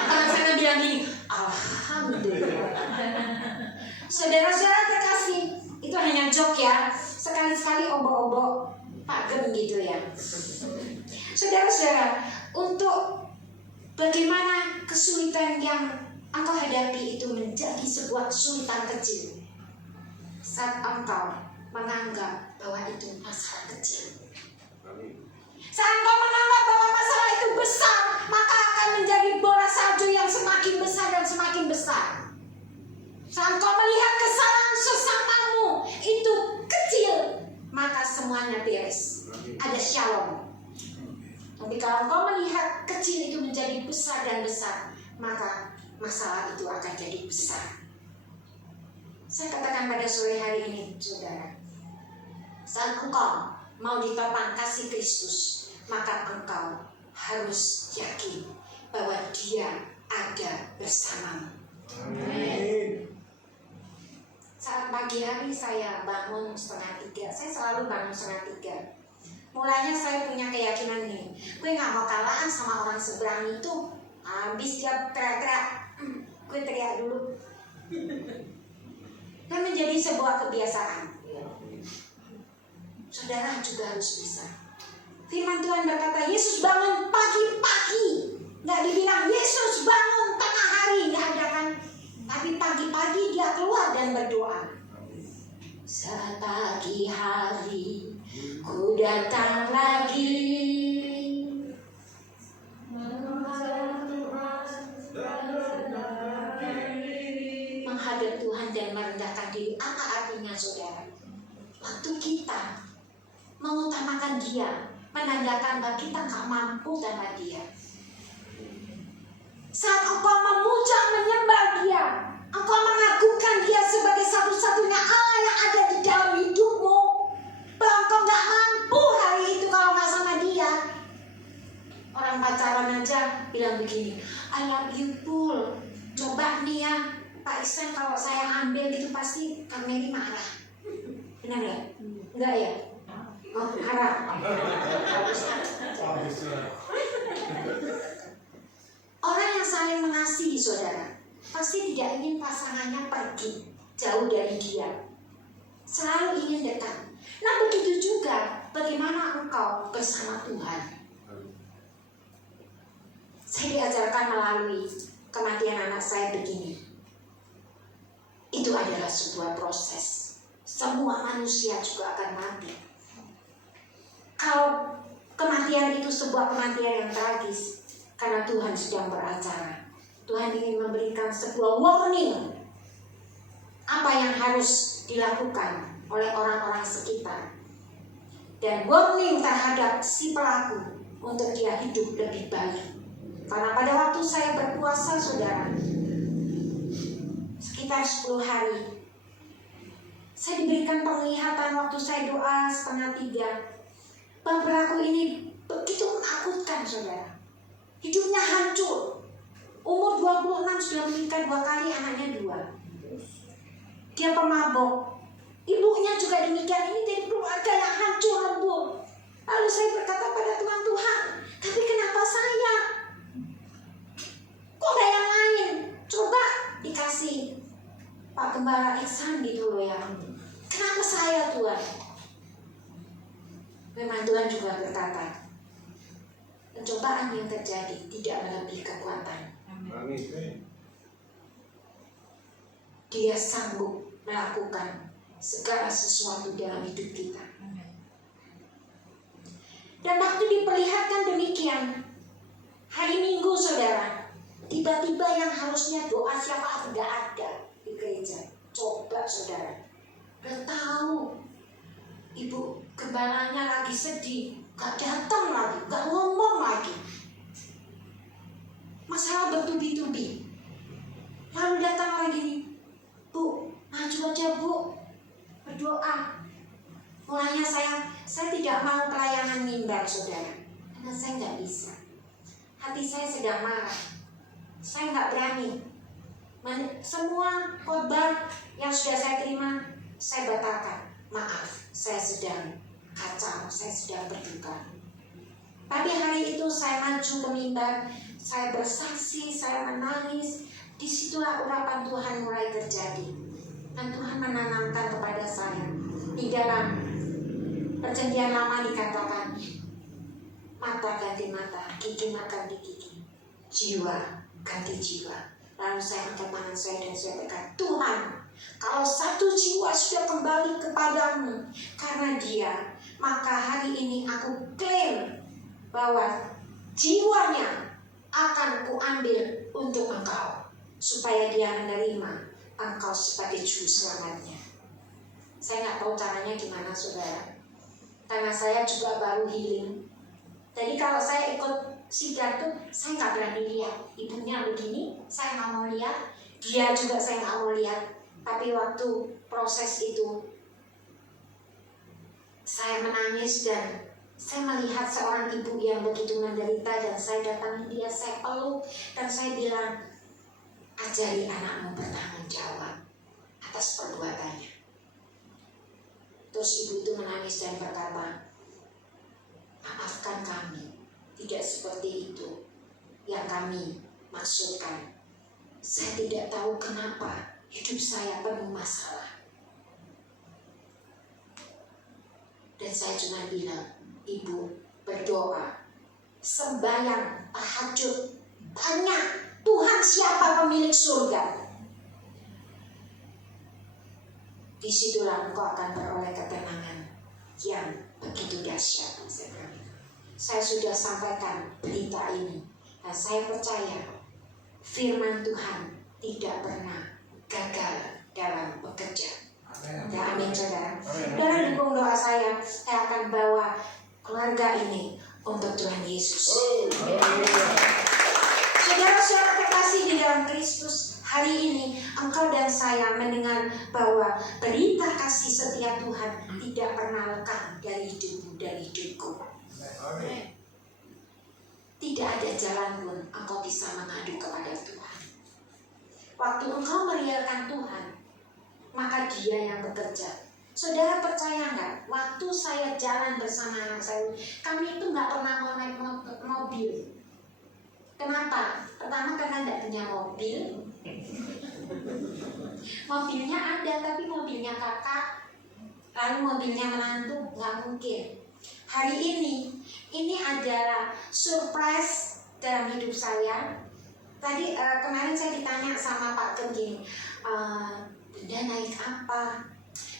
Tangan sana bilang gini, alhamdulillah. Saudara-saudara terkasih, itu hanya joke ya. Sekali-sekali obok-obok pagem gitu ya. Saudara-saudara, untuk bagaimana kesulitan yang engkau hadapi itu menjadi sebuah kesulitan kecil saat engkau menganggap bahwa itu masalah kecil. Saat engkau menganggap bahwa masalah itu besar, maka akan menjadi bola salju yang semakin besar dan semakin besar. Saat engkau melihat kesalahan sesamamu itu kecil, maka semuanya beres. Ada shalom. Tapi kalau engkau melihat kecil itu menjadi besar dan besar, maka masalah itu akan jadi besar. Saya katakan pada sore hari ini, saudara, saat engkau mau ditopang kasih Kristus, maka engkau harus yakin bahwa Dia ada bersamamu. Amin. Saat pagi hari saya bangun 2:30, saya selalu bangun 2:30. Mulanya saya punya keyakinan nih, gue gak mau kalahan sama orang seberang itu. Habis dia teriak-teriak, gue teriak dulu. Dan menjadi sebuah kebiasaan. Saudara juga harus bisa. Firman Tuhan berkata, Yesus bangun pagi-pagi. Gak dibilang Yesus bangun tengah hari, gak ada kan. Tapi pagi-pagi dia keluar dan berdoa. Saat pagi hari ku datang lagi, merendahkan diri. Apa artinya saudara? Waktu kita mengutamakan dia, menandakan bahwa kita gak mampu tanpa dia. Saat engkau memuja menyembah dia, engkau mengagungkan dia sebagai satu-satunya Allah yang ada di dalam hidupmu, bahwa engkau gak mampu hari itu kalau gak sama dia. Orang pacaran aja bilang begini, I love you Pul. Coba nih ya, Pak Iksan kalau saya ambil gitu pasti Kak Mary marah. Benar ya? Enggak ya? Oh, marah. Orang yang saling mengasihi saudara, pasti tidak ingin pasangannya pergi jauh dari dia. Selalu ingin dekat. Nah begitu juga bagaimana engkau bersama Tuhan. Saya diajarkan melalui kematian anak saya begini. Itu adalah sebuah proses. Semua manusia juga akan mati. Kalau kematian itu sebuah kematian yang tragis, karena Tuhan sedang beracara. Tuhan ingin memberikan sebuah warning. Apa yang harus dilakukan oleh orang-orang sekitar. Dan warning terhadap si pelaku untuk dia hidup lebih baik. Karena pada waktu saya berpuasa saudara, sekitar 10 hari, saya diberikan penglihatan waktu saya doa 2:30. Bahwa pelaku ini begitu menakutkan saudara. Hidupnya hancur. Umur 26 sudah menikah 2 kali, anaknya 2. Dia pemabok. Ibunya juga demikian. Ini dari keluarga yang hancur lebur. Lalu saya berkata pada Tuhan, Tuhan, tapi kenapa saya? Kok gak yang lain? Coba dikasih Pak Gembala Iksan gitu loh ya. Kenapa saya Tuhan? Memang Tuhan juga berkata, pencobaan yang terjadi tidak melebihi kekuatan. Dia sanggup melakukan segala sesuatu dalam hidup kita. Dan waktu diperlihatkan demikian, hari Minggu saudara, tiba-tiba yang harusnya doa syafaat tidak ada di gereja. Coba saudara, udah tahu ibu gembalanya lagi sedih, gak datang lagi, gak ngomong lagi. Masalah bertubi-tubi. Lalu datang orang gini, Bu, maju aja Bu, berdoa. Mulanya saya tidak mau pelayanan mimbar saudara, karena saya nggak bisa. Hati saya sedang marah. Saya nggak berani. Semua khotbah yang sudah saya terima, saya batalkan. Maaf, saya sedang kacau, saya sedang berduka. Tapi hari itu saya maju ke mimbar, saya bersaksi, saya menangis. Disitulah urapan Tuhan mulai terjadi. Dan Tuhan menanamkan kepada saya. Di dalam perjanjian lama dikatakan, mata ganti mata, gigi makan di gigi, jiwa ganti jiwa. Lalu saya angkat tangan saya dan saya berkata, Tuhan, kalau satu jiwa sudah kembali kepadamu karena dia, maka hari ini aku klaim bahwa jiwanya akan kuambil untuk engkau, supaya dia menerima engkau sebagai juru selamatnya. Saya nggak tahu caranya gimana saudara, karena saya juga baru healing. Jadi kalau saya ikut sidang tuh, saya nggak berani lihat ibunya begini, saya nggak mau lihat, dia juga saya nggak mau lihat. Tapi waktu proses itu, saya menangis dan saya melihat seorang ibu yang begitu menderita dan saya datangi dia, saya peluk dan saya bilang, ajari anakmu bertanggung jawab atas perbuatannya. Terus ibu itu menangis dan berkata, maafkan kami, tidak seperti itu yang kami maksudkan. Saya tidak tahu kenapa hidup saya penuh masalah. Dan saya cuma bilang, ibu berdoa, sembahyang, tahajud, tanya Tuhan siapa pemilik surga. Disitulah engkau akan beroleh ketenangan yang begitu dahsyat. Saya sudah sampaikan berita ini dan saya percaya firman Tuhan tidak pernah gagal dalam bekerja. Amin. Ya, amin saudara. Amin. Saudara dukung doa saya akan bawa keluarga ini untuk Tuhan Yesus. Oh, haleluya. Saudara-saudara terkasih di dalam Kristus, hari ini engkau dan saya mendengar bahwa berita kasih setia Tuhan tidak pernah lekang dari hidupmu, dari hidupku. Amin. Tidak ada jalan pun engkau bisa mengadu kepada Tuhan. Waktu engkau meriakan Tuhan, maka Dia yang bekerja. Saudara percaya nggak? Waktu saya jalan bersama anak saya, kami itu nggak pernah mau naik mobil. Kenapa? Pertama karena nggak punya mobil. Mobilnya ada, tapi mobilnya kakak, lalu mobilnya menantu, nggak mungkin. Hari ini adalah surprise dalam hidup saya. Tadi kemarin saya ditanya sama Pak Ken gini, Bunda naik apa?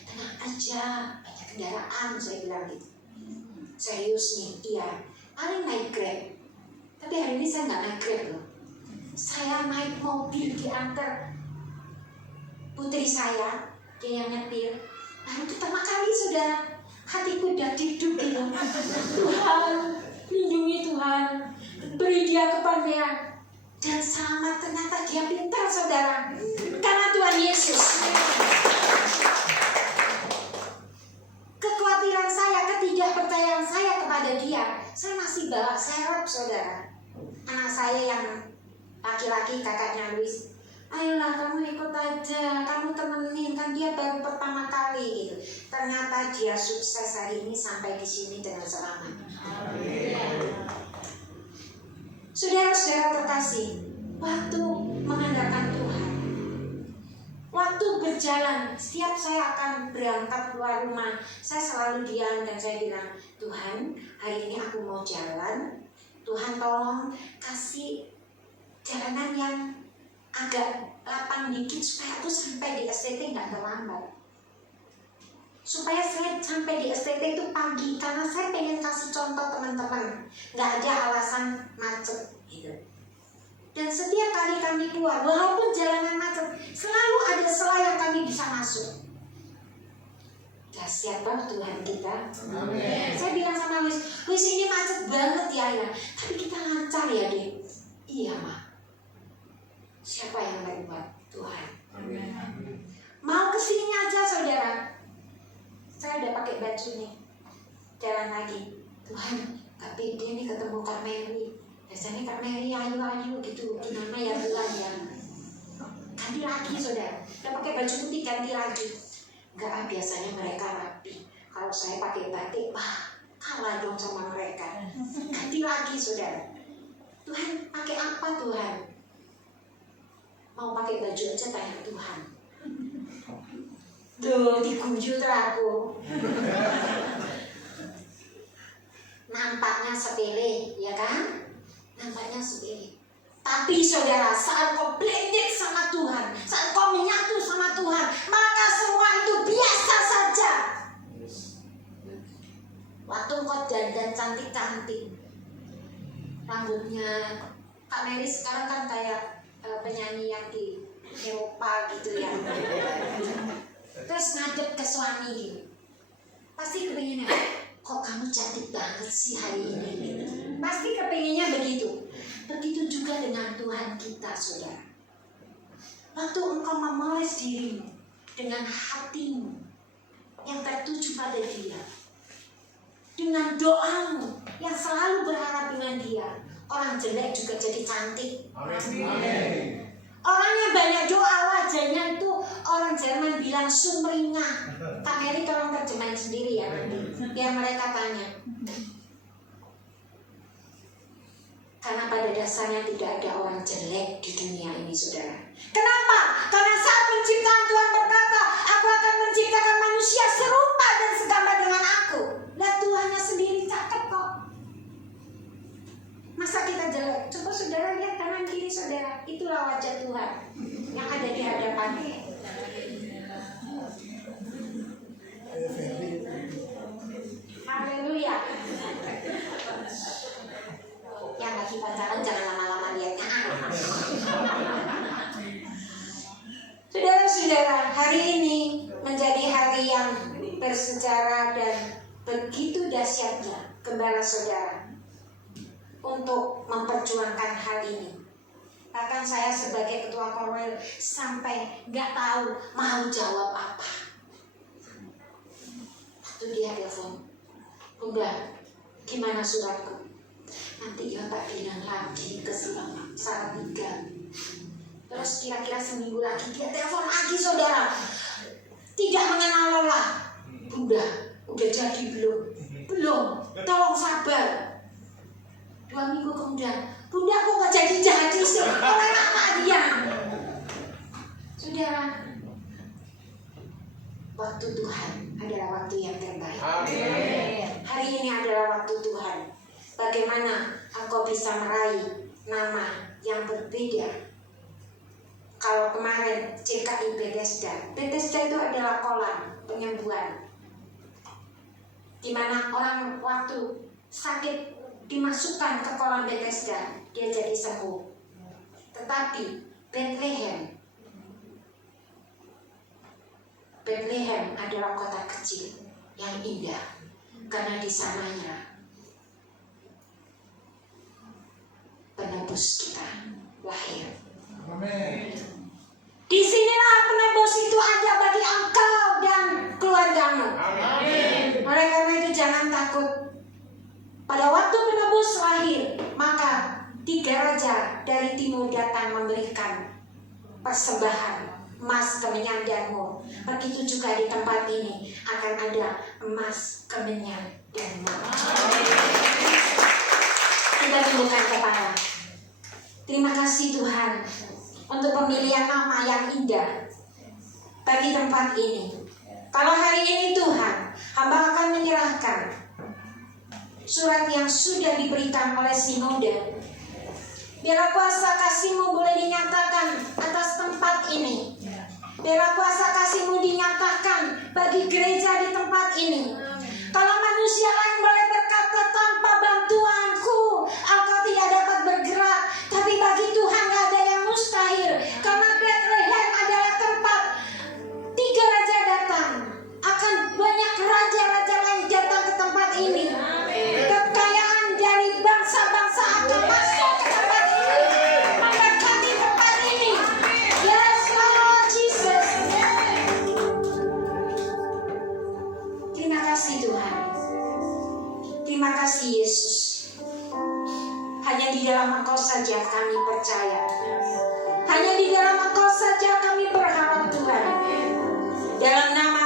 Tenang aja, banyak kendaraan, saya bilang gitu. Serius nih, iya. Paling naik Grab. Tapi hari ini saya nggak naik Grab loh. Saya naik mobil diantar putri saya, dia yang nyetir. Lalu pertama kali saudara, hatiku udah diduk gitu. Tuhan, lindungi Tuhan, beri dia kepandian. Dan selamat, ternyata dia pintar saudara. Karena Tuhan Yesus. Kekhawatiran saya, ketidakpercayaan saya kepada dia, saya masih bawa serep saudara. Anak saya yang laki-laki, kakaknya Luis, ayolah kamu ikut aja, kamu temenin, kan dia baru pertama kali gitu. Ternyata dia sukses hari ini sampai di sini dengan selamat. Saudara-saudara terkasih, waktu mengandalkan Tuhan, waktu berjalan, setiap saya akan berangkat keluar rumah, saya selalu diam dan saya bilang, Tuhan, hari ini aku mau jalan, Tuhan tolong kasih jalanan yang agak lapang dikit supaya aku sampai di STT nggak terlambat. Supaya saya sampai di STT itu pagi, karena saya pengen kasih contoh teman-teman, nggak ada alasan macet gitu. Dan setiap kali kami keluar, walaupun jalanan macet, selalu ada celah yang kami bisa masuk. Dahsyat banget Tuhan kita. Amin. Saya bilang sama Luis ini macet banget ya, tapi kita lancar ya deh. Iya mah. Siapa yang membuat? Tuhan. Amin. Mau kesini aja saudara, saya udah pakai baju nih, jalan lagi. Tuhan, gak pede nih ketemu Kak Mary. Biasanya Kak Mary ayu-ayu gitu, gimana ya Tuhan ya. Ganti lagi saudara, udah pakai baju putih ganti lagi. Enggak, biasanya mereka rapi. Kalau saya pakai batik, wah kalah dong sama mereka. Ganti lagi saudara. Tuhan pakai apa Tuhan? Mau pakai baju aja tanya Tuhan. Duh, diguyu aku. Nampaknya sepele, ya kan? Nampaknya sepele. Tapi saudara, saat kau blended sama Tuhan, saat kau menyatu sama Tuhan, maka semua itu biasa saja. Waktu kau dandan cantik-cantik, rambutnya Kak Mary sekarang kan kayak penyanyi yang di Eropa gitu ya. Terus ngadep ke suami gitu. Pasti kepengennya, kok kamu cantik banget sih hari ini gitu. Pasti kepengennya begitu. Begitu juga dengan Tuhan kita saudara. Waktu engkau memoles dirimu dengan hatimu yang tertuju pada Dia, dengan doamu yang selalu berharap dengan Dia, orang jelek juga jadi cantik. Amin. Orang yang banyak doa wajahnya itu orang Jerman bilang sumringah. Kak Mary tolong terjemahin sendiri ya nanti, biar mereka tanya. Karena pada dasarnya tidak ada orang jelek di dunia ini saudara. Kenapa? Karena saat penciptaan Tuhan berkata, aku akan menciptakan manusia serupa dan segambar dengan aku. Dan Tuhannya sendiri cakep kok. Masa kita jelek? Coba saudara lihat kanan kiri saudara. Itulah wajah Tuhan yang ada di hadapannya. Haleluya. Yang lagi pacaran jangan lama-lama lihatnya. Saudara-saudara, bersejarah dan begitu dahsyatnya gembala saudara untuk memperjuangkan hal ini. Bahkan saya sebagai ketua korwil sampai nggak tahu mau jawab apa. Waktu dia telepon, Bunda, gimana suratku? Nanti Bapak bilang lagi ke Salatiga. Terus kira-kira seminggu lagi dia telepon lagi saudara. Tidak mengenal lelah. Bunda, udah jadi belum? Belum, tolong sabar. 2 minggu kemudian, Bunda kok gak jadi sih? Oleh apa dia? Saudara, waktu Tuhan adalah waktu yang terbaik. Amin. Hari ini adalah waktu Tuhan. Bagaimana engkau bisa meraih nama yang berbeda? Kalau kemarin CKI Bethesda itu adalah kolam penyembuhan, di mana orang waktu sakit dimasukkan ke kolam Bethesda, dia jadi sembuh. Tetapi Bethlehem adalah kota kecil yang indah, karena di sananya penebus kita lahir. Amin. Disinilah penebus itu ada bagi engkau dan keluargamu. Amin. Oleh karena itu jangan takut. Pada waktu penebus lahir, maka 3 raja dari timur datang memberikan persembahan emas, kemenyan, dan mur. Begitu juga di tempat ini akan ada emas, kemenyan, dan mur. Kita tundukkan kepala. Terima kasih Tuhan untuk pemilihan nama yang indah bagi tempat ini. Kalau hari ini Tuhan, hamba akan menyerahkan surat yang sudah diberikan oleh sinode. Biarlah kuasa kasih-Mu boleh dinyatakan atas tempat ini. Biarlah kuasa kasih-Mu dinyatakan bagi gereja di tempat ini. Kalau manusia lain boleh berkata tanpa bantuanku engkau tidak dapat bergerak, tapi bagi Tuhan gak ada yang mustahil. Karena Bethlehem adalah tempat 3 raja datang, akan banyak raja-raja lain datang ke tempat ini. Kekayaan dari bangsa-bangsa akan masuk ke tempat ini, memberkati tempat ini. Yes Lord Jesus. Terima kasih Tuhan. Terima kasih Yesus. Hanya di dalam Engkau saja kami percaya. Hanya di dalam Engkau saja kami berharap Tuhan. Dalam nama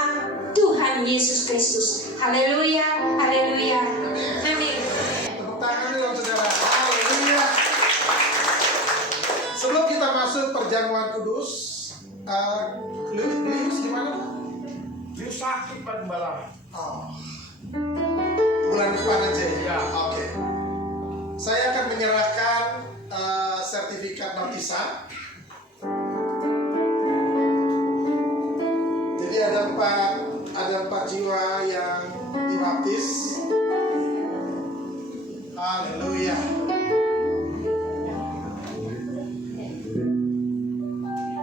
Tuhan Yesus Kristus. Haleluya, haleluya. Amin. Tepuk tangan dulu saudara. Haleluya. Sebelum kita masuk perjamuan kudus, Lius gimana? Lius sakit Pak Gembala. Oh. Bulan depan aja ya. Oke. Saya akan menyerahkan sertifikat baptisan. Jadi ada empat jiwa yang dibaptis. Haleluya.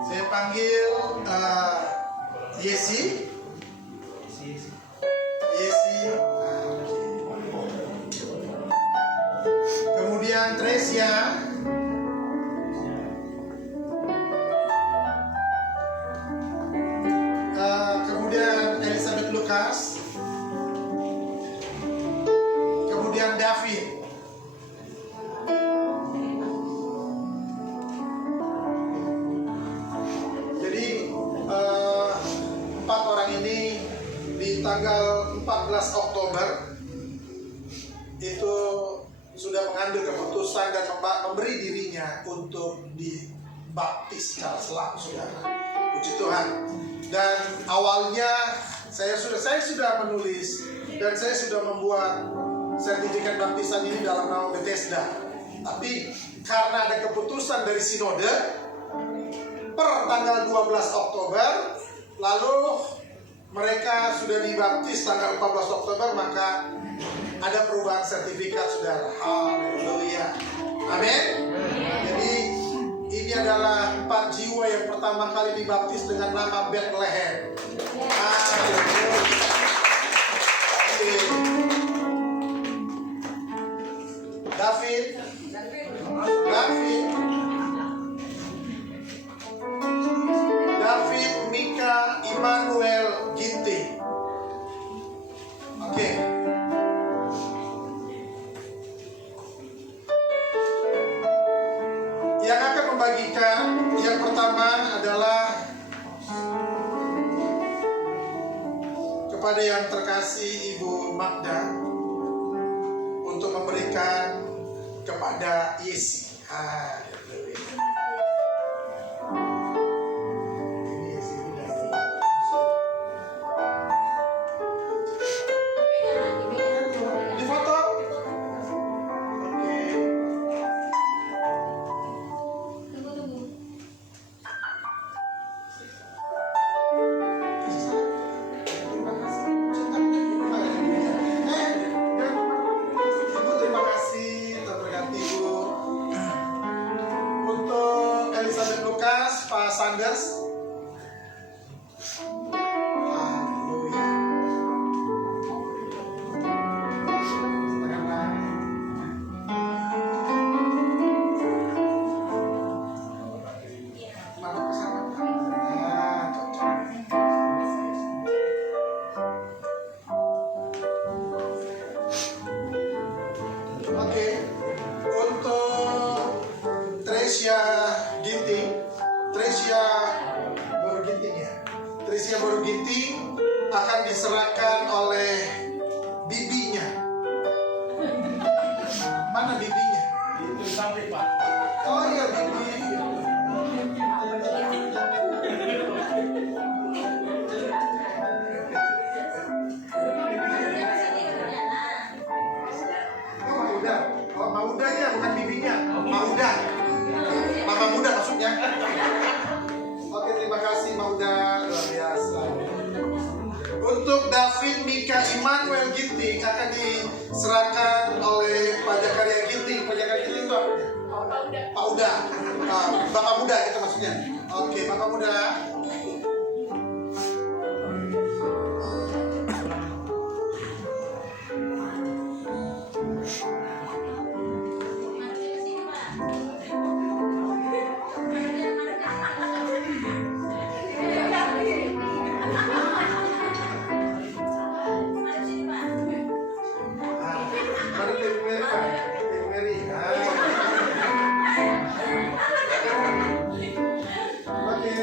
Saya panggil Yesi. Kemudian Tresia. Kemudian Elizabeth Lucas. Kemudian David. Jadi 4 orang ini di tanggal 14 Oktober itu sudah mengambil keputusan dan memberi dirinya untuk dibaptis secara selam, saudara. Puji Tuhan. Dan awalnya saya sudah menulis dan saya sudah membuat sertifikat baptisan ini dalam nama Bethesda. Tapi karena ada keputusan dari sinode per tanggal 12 Oktober, lalu mereka sudah dibaptis tanggal 14 Oktober, maka ada perubahan sertifikat, saudara. Haleluya. Amin. Jadi ini adalah 4 jiwa yang pertama kali dibaptis dengan nama Bethlehem. Haleluya. kepada yang terkasih Ibu Magda untuk memberikan kepada Yesi. Ini Yesi udah. Di foto. Oke. Ibu terima kasih, terberkati Ibu. Untuk Elizabeth Lucas, Pak Sanders. Haleluya. Silakanlah. Mana ke sana? Ya, cocok. Oke, untuk Tresia Ginting, Tresia baru Ginting ya. Tresia baru Ginting akan diserahkan oleh bibinya. Mana bibinya? Itu sampai Pak. Oh iya bibi. Oh Mauda. Oh Maudanya bukan bibinya. Mauda. Mama muda maksudnya. Oke, terima kasih Mauda, luar biasa. Untuk David Mika Immanuel Ginting akan diserahkan oleh Pak Jakaria Ginting. Pak Jakaria Ginting itu apa? Pak Uda. Bapak muda itu maksudnya. Oke, Bapak muda. Mana Ibu Mary, Pak? Ibu Mary. Oke.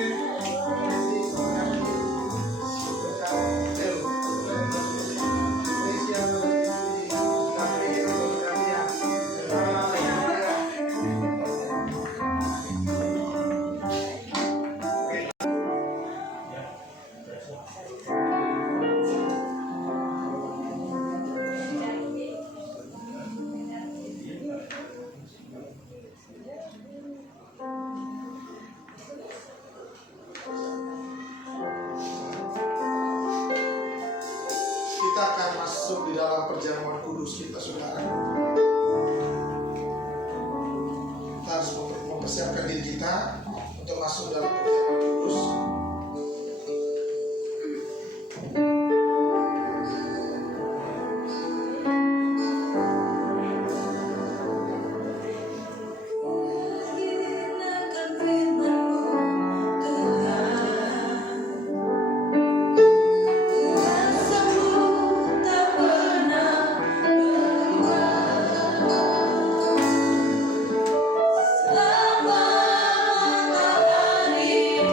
Kita akan masuk di dalam perjamuan kudus kita, saudara. Kita harus mempersiapkan diri kita untuk masuk dalam perjamuan kudus. Mendengarkan firman-Mu, Tuhan. Kuasa-Mu tak pernah berubah. Selama matahari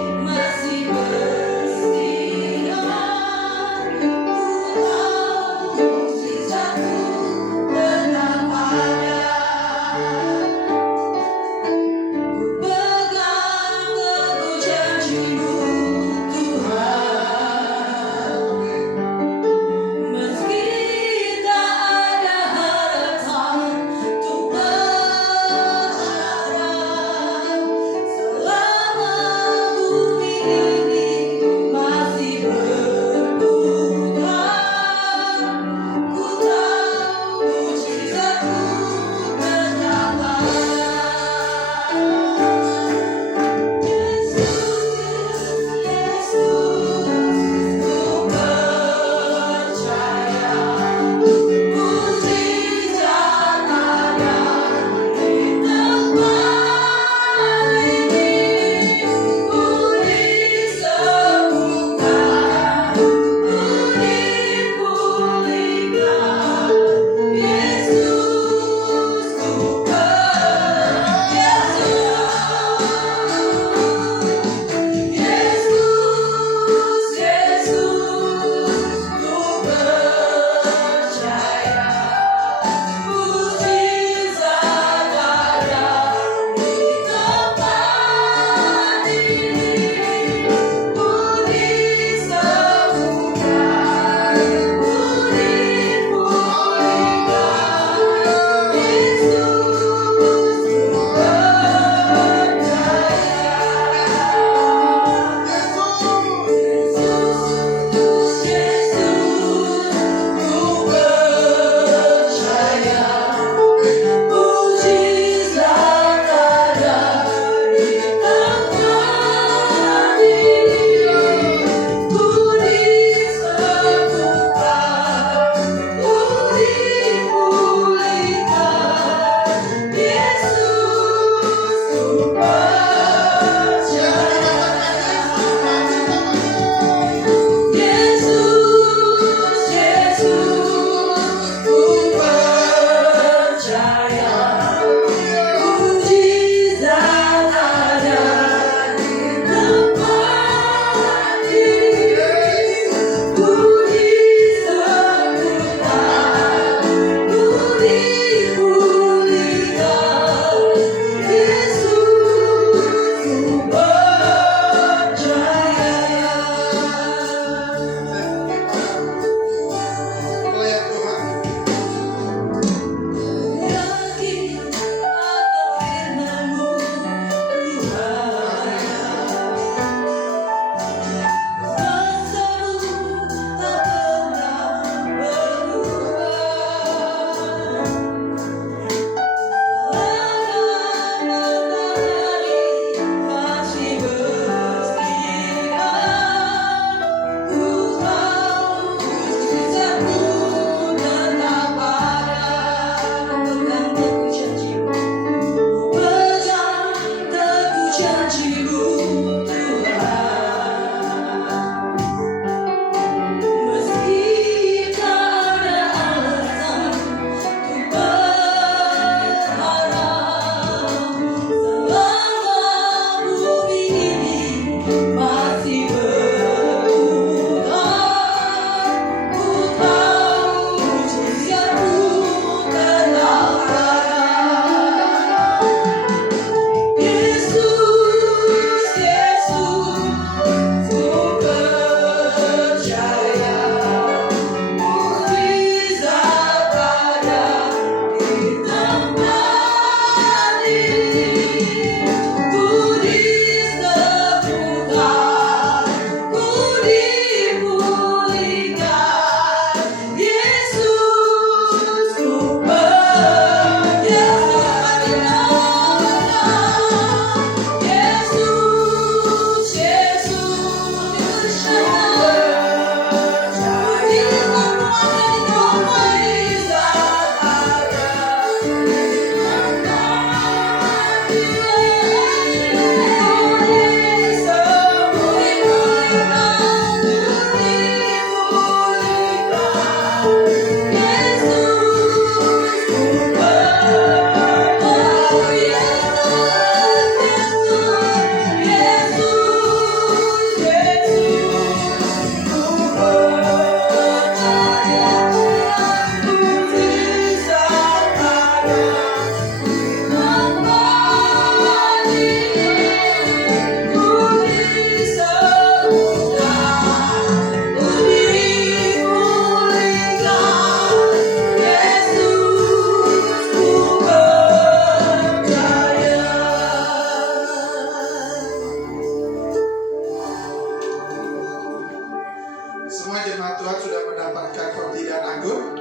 Semua jemaat Tuhan sudah mendapatkan roti dan anggur.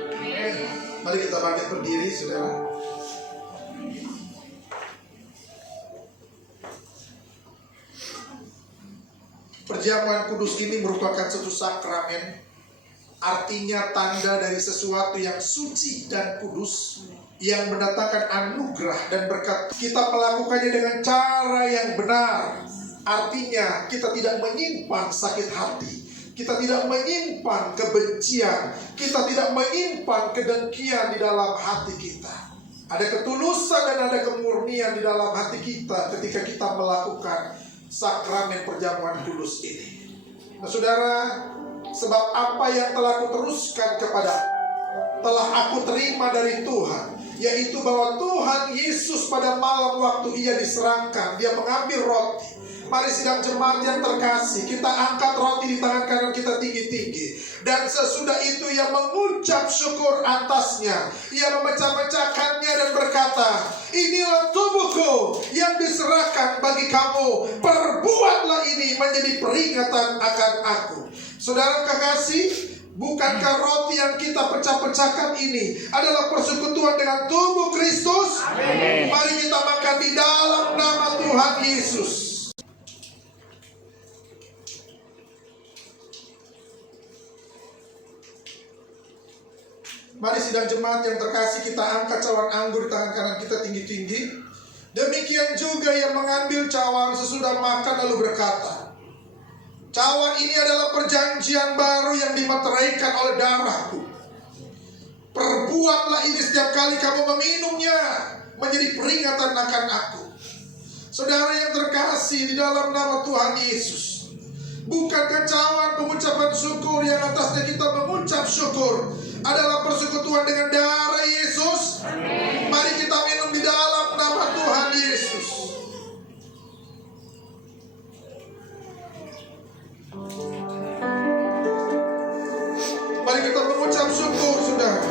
Mari kita bangkit berdiri, saudara. Perjamuan kudus ini merupakan satu sakramen, artinya tanda dari sesuatu yang suci dan kudus, yang mendatangkan anugerah dan berkat. Kita melakukannya dengan cara yang benar, artinya kita tidak menyimpan sakit hati, kita tidak menyimpan kebencian, kita tidak menyimpan kedengkian di dalam hati kita. Ada ketulusan dan ada kemurnian di dalam hati kita ketika kita melakukan sakramen perjamuan kudus ini. Nah, saudara, sebab apa yang telah aku teruskan telah aku terima dari Tuhan, yaitu bahwa Tuhan Yesus pada malam waktu ia diserahkan, dia mengambil roti. Mari sidang jemaat yang terkasih, kita angkat roti di tangan kanan kita tinggi-tinggi. Dan sesudah itu ia mengucap syukur atasnya. Ia memecah-mecahkannya dan berkata, inilah tubuhku yang diserahkan bagi kamu. Perbuatlah ini menjadi peringatan akan aku. Saudara kekasih, bukankah roti yang kita pecah-pecahkan ini adalah persekutuan dengan tubuh Kristus? Amin. Mari kita makan di dalam nama Tuhan Yesus. Mari sidang jemaat yang terkasih, kita angkat cawan anggur di tangan kanan kita tinggi-tinggi. Demikian juga yang mengambil cawan sesudah makan lalu berkata, cawan ini adalah perjanjian baru yang dimeteraikan oleh darahku. Perbuatlah ini setiap kali kamu meminumnya, menjadi peringatan akan aku. Saudara yang terkasih di dalam nama Tuhan Yesus, bukankah cawan pengucapan syukur yang atasnya kita mengucap syukur adalah persekutuan dengan darah Yesus? Amin. Mari kita minum di dalam nama Tuhan Yesus. Mari kita mengucap syukur, saudara.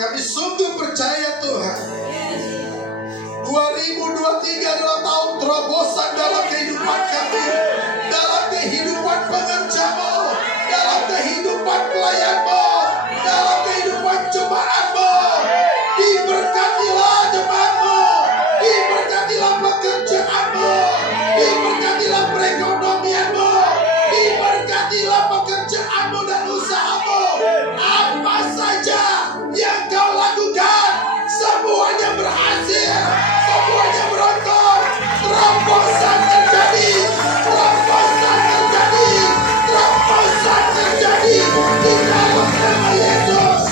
Kami sungguh percaya Tuhan, 2023 adalah tahun terobosan dalam kehidupan kami, dalam kehidupan pengerjamu, dalam kehidupan pelayanmu, dalam kehidupan jemaatmu. Diberkatilah jemaatmu, diberkatilah pekerjaanmu, diberkatilah perekonomianmu, diberkatilah pekerjaanmu dan usahamu. Apa saja yang kau lakukan, semuanya berhasil, semuanya beruntung. Terobosan terjadi, terobosan terjadi, terobosan terjadi di dalam nama Yesus.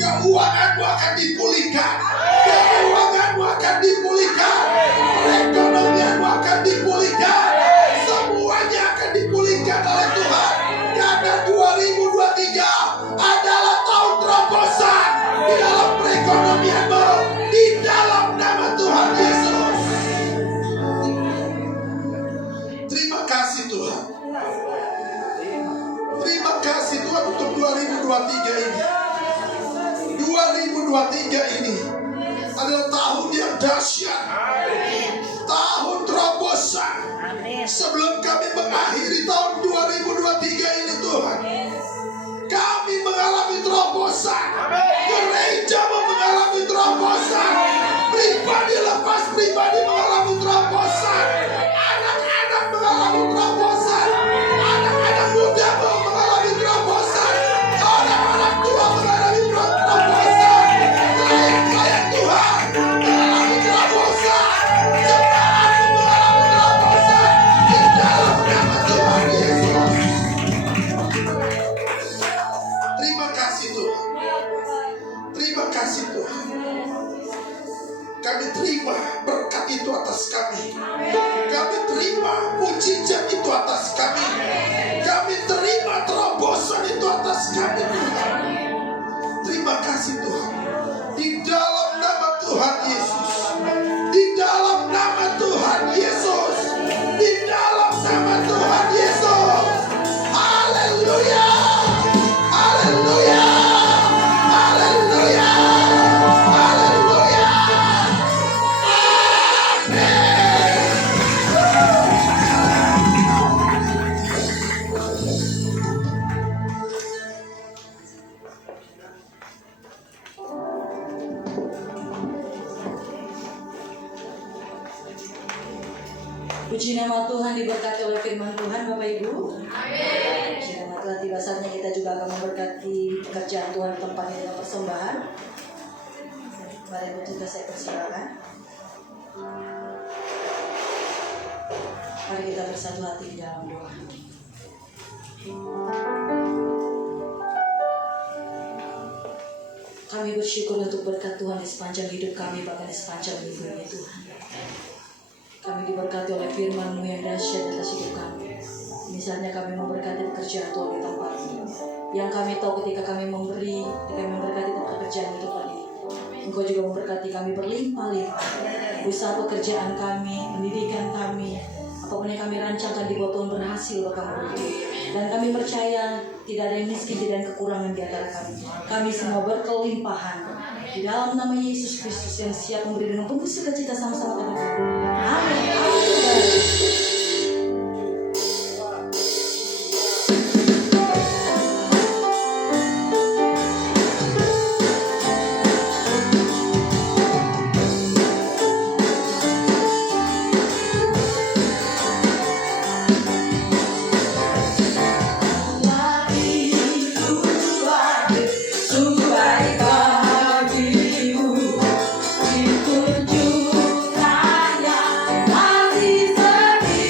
Keuanganmu akan dipulihkan, keuanganmu akan dipulihkan, perekonomianmu akan dipulihkan, semuanya akan dipulihkan oleh Tuhan. Karena 2023 adalah tahun terobosan di dalam perekonomianmu, di dalam nama Tuhan Yesus. Terima kasih Tuhan. Terima kasih Tuhan untuk 2023 ini. 2023 ini adalah tahun yang dahsyat, tahun terobosan. Sebelum kami mengakhiri tahun 2023 ini Tuhan, kami mengalami terobosan. Gereja mengalami terobosan, pribadi lepas pribadi mengalami terobosan, anak-anak mengalami terobosan, anak-anak muda mengalami terobosan, orang-orang tua mengalami terobosan, klien-klien Tuhan mengalami terobosan, jemaat mengalami terobosan di dalam nama Tuhan Yesus. Terima kasih Tuhan. Terima kasih Tuhan. Kami terima berkat itu atas kami. Kami terima mujizat itu atas kami. Kami terima terobosan itu atas kami Tuhan. Terima kasih Tuhan. Di dalam nama Tuhan Yesus. Di dalam nama Tuhan Yesus. Di dalam nama Tuhan Yesus. Haleluya. Haleluya. Haleluya. Haleluya. Puji nama Tuhan, diberkati oleh firman Tuhan Bapak Ibu. Amin. Puji nama Tuhan, tiba saatnya kita juga akan memberkati pekerjaan Tuhan di tempat ini dengan persembahan. Mari Ibu juga saya persilakan. Mari kita bersatu hati di dalam doa. Kami bersyukur untuk berkat Tuhan di sepanjang hidup kami, bahkan di sepanjang minggu ini Tuhan. Kami diberkati oleh firman-Mu yang dahsyat atas hidup kami. Misalnya kami memberkati pekerjaan Tuhan di tempat ini. Yang kami tahu ketika kami memberi, ketika kami memberkati pekerjaan di tempat ini, Engkau juga memberkati kami berlimpah-limpah. Usaha pekerjaan kami, pendidikan kami, apapun yang kami rancangkan di bawah Tuhan berhasil Bapak. Dan kami percaya tidak ada yang miskin, tidak ada kekurangan di antara kami. Kami semua berkelimpahan. Di dalam nama Yesus Kristus yang siap memberi dengan penuh sukacita sama-sama katakan. Amin. Amin. Tunjukkan yang masih setia.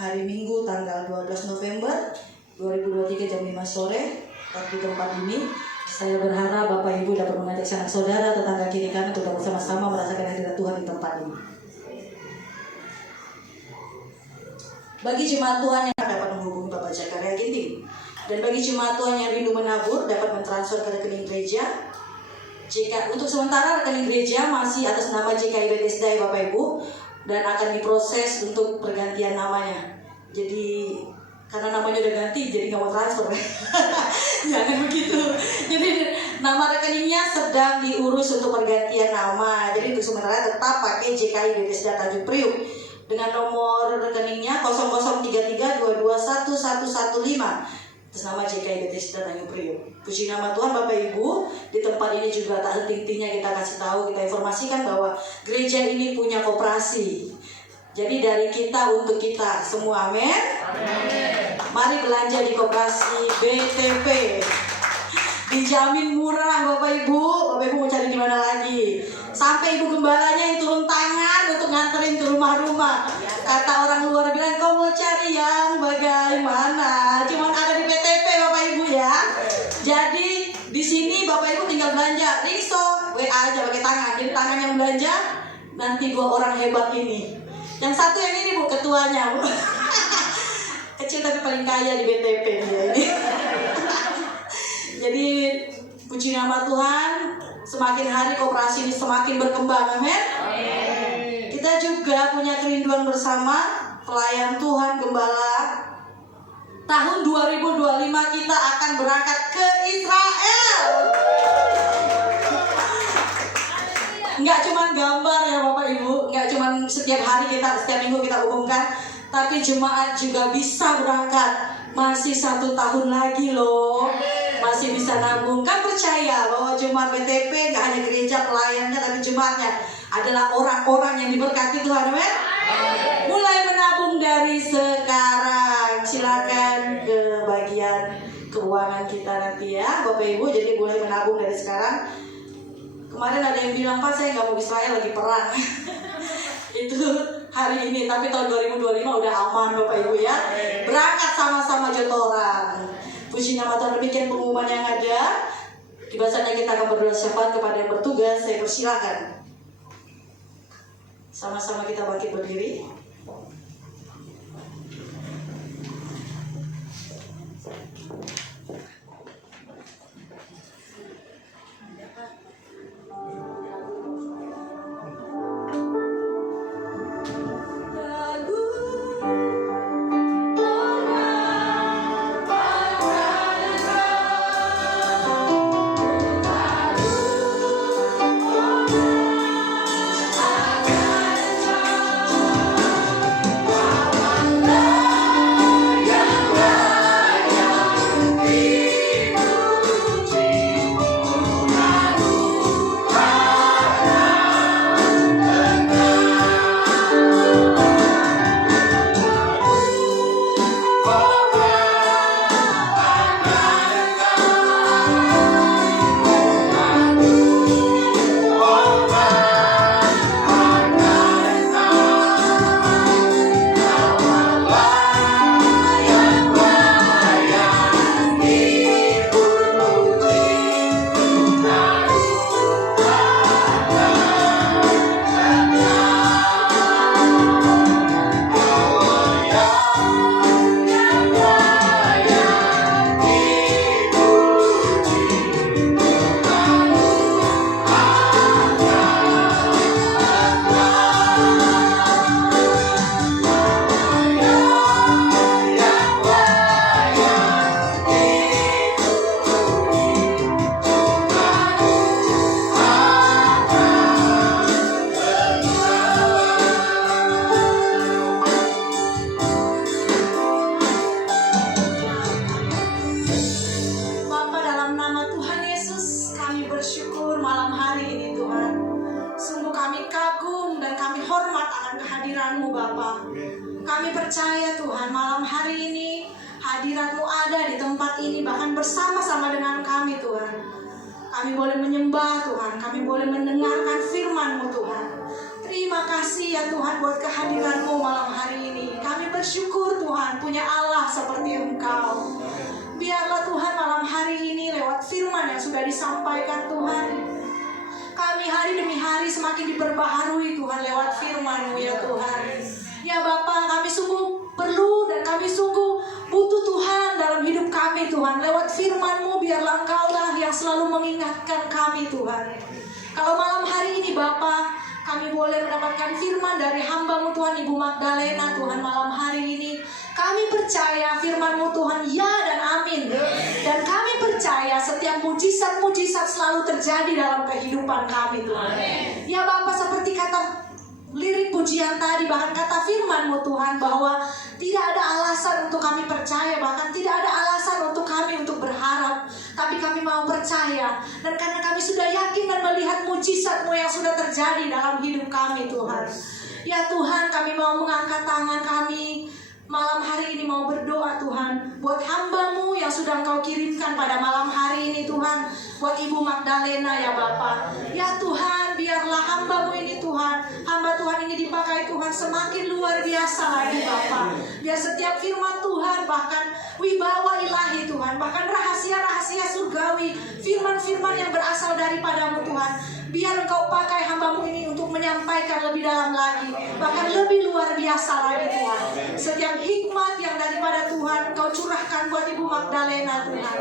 hari Minggu tanggal 12 November 2023 jam 5 sore di tempat ini. Saya berharap Bapak Ibu dapat mengajak sanak saudara, tetangga kiri kanan untuk bersama-sama merasakan hadirat Tuhan di tempat ini. Bagi jemaat Tuhan yang dapat menghubungi Bapak Zakaria Ginting, dan bagi jemaat Tuhan yang rindu menabur dapat mentransfer ke rekening gereja. Jika untuk sementara rekening gereja masih atas nama JKI Bethesda Bapak Ibu, dan akan diproses untuk pergantian namanya. Jadi karena namanya udah ganti, jadi nggak mau transfer. Jangan begitu. Jadi nama rekeningnya sedang diurus untuk pergantian nama. Jadi untuk sementara tetap pakai JKI Bethesda Tanjung Priuk dengan nomor rekeningnya 0033221115 atas nama JKI Bethesda Tanjung Priuk. Puji nama Tuhan Bapak Ibu. Di tempat ini juga tak henti-hentinya kita kasih tahu, kita informasikan bahwa gereja ini punya koperasi. Jadi dari kita untuk kita semua, amin. Mari belanja di koperasi BTP. Dijamin murah Bapak Ibu. Bapak Ibu mau cari di mana lagi? Sampai ibu gembalanya yang turun tangan untuk nganterin ke rumah-rumah. Kata orang luar bilang, kau mau cari yang bagaimana? Cuman ada di BTP Bapak Ibu ya. Jadi di sini Bapak Ibu tinggal belanja Ringso, WA aja pakai tangan. Jadi tangan yang belanja nanti 2 orang hebat ini. Yang satu yang ini Bu, ketuanya Bu. Kecil tapi paling kaya di BTP dia ini. Jadi puji nama Tuhan, semakin hari koperasi ini semakin berkembang, amin. Kita juga punya kerinduan bersama pelayan Tuhan Gembala. Tahun 2025 kita akan berangkat ke Israel. Enggak cuma gambar ya Bapak Ibu, enggak cuma setiap hari setiap minggu kita umumkan, tapi jemaat juga bisa berangkat. Masih 1 tahun lagi loh. Masih bisa nabung. Kan percaya bahwa jemaat BTP gak hanya gereja pelayannya, tapi jemaatnya adalah orang-orang yang diberkati Tuhan, amin. Mulai menabung dari sekarang. Silakan ke bagian keuangan kita nanti ya Bapak Ibu. Jadi mulai menabung dari sekarang. Kemarin ada yang bilang, Pak saya gak mau Israel lagi perang. Itu hari ini, tapi tahun 2025 udah aman Bapak Ibu ya. Berangkat sama-sama jotoran. Puji nama Tuhan. Demikian pengumuman yang ada. Dibacanya kita akan berdoa syafaat kepada yang bertugas. Saya persilakan. Sama-sama kita bangkit berdiri. kehadiran-Mu Bapa. Kami percaya Tuhan malam hari ini hadirat-Mu ada di tempat ini, bahkan bersama-sama dengan kami Tuhan. Kami boleh menyembah Tuhan, kami boleh mendengarkan firman-Mu Tuhan. Terima kasih ya Tuhan buat kehadiran-Mu malam hari ini. Kami bersyukur Tuhan, punya Allah seperti Engkau. Biarlah Tuhan malam hari ini lewat firman yang sudah disampaikan Tuhan, kami hari demi hari semakin diperbaharui Tuhan lewat firman-Mu ya Tuhan. Ya Bapa, kami sungguh perlu dan kami sungguh butuh Tuhan dalam hidup kami Tuhan. Lewat firman-Mu biarlah Engkau-lah yang selalu mengingatkan kami Tuhan. Kalau malam hari ini Bapa, kami boleh mendapatkan firman dari hamba-Mu Tuhan, Ibu Magdalena Tuhan malam hari ini. Kami percaya firman-Mu Tuhan ya dan amin. Dan kami percaya setiap mujizat-mujizat selalu terjadi dalam kehidupan kami Tuhan. Ya Bapa, seperti kata lirik pujian tadi, bahkan kata firman-Mu Tuhan, bahwa tidak ada alasan untuk kami percaya, bahkan tidak ada alasan untuk kami untuk berharap, tapi kami mau percaya. Dan karena kami sudah yakin dan melihat mujizat-Mu yang sudah terjadi dalam hidup kami Tuhan. Ya Tuhan, kami mau mengangkat tangan kami malam hari ini, mau berdoa Tuhan buat hamba-Mu yang sudah Engkau kirimkan pada malam hari ini Tuhan, buat Ibu Magdalena ya Bapa. Ya Tuhan, biarlah hamba-Mu ini Tuhan, hamba Tuhan ini dipakai Tuhan semakin luar biasa lagi Bapa. Biar setiap firman Tuhan, bahkan wibawa ilahi Tuhan, bahkan rahasia-rahasia surgawi, firman-firman yang berasal daripada-Mu Tuhan, biar Engkau pakai hamba-Mu ini untuk menyampaikan lebih dalam lagi, bahkan lebih luar biasa lagi Tuhan. Setiap hikmat yang daripada Tuhan Engkau curahkan buat Ibu Magdalena Tuhan.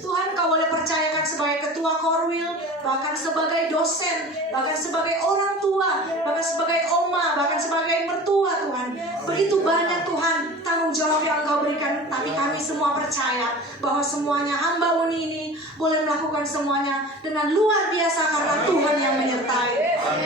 Tuhan, Engkau boleh percayakan sebagai ketua korwil, bahkan sebagai dosen, bahkan sebagai orang tua, bahkan sebagai oma, bahkan sebagai mertua Tuhan. Begitu banyak Tuhan tanggung jawab yang Engkau berikan, tapi kami semua percaya bahwa semuanya hamba-Mu ini boleh melakukan semuanya dengan luar biasa karena Tuhan yang menyertai.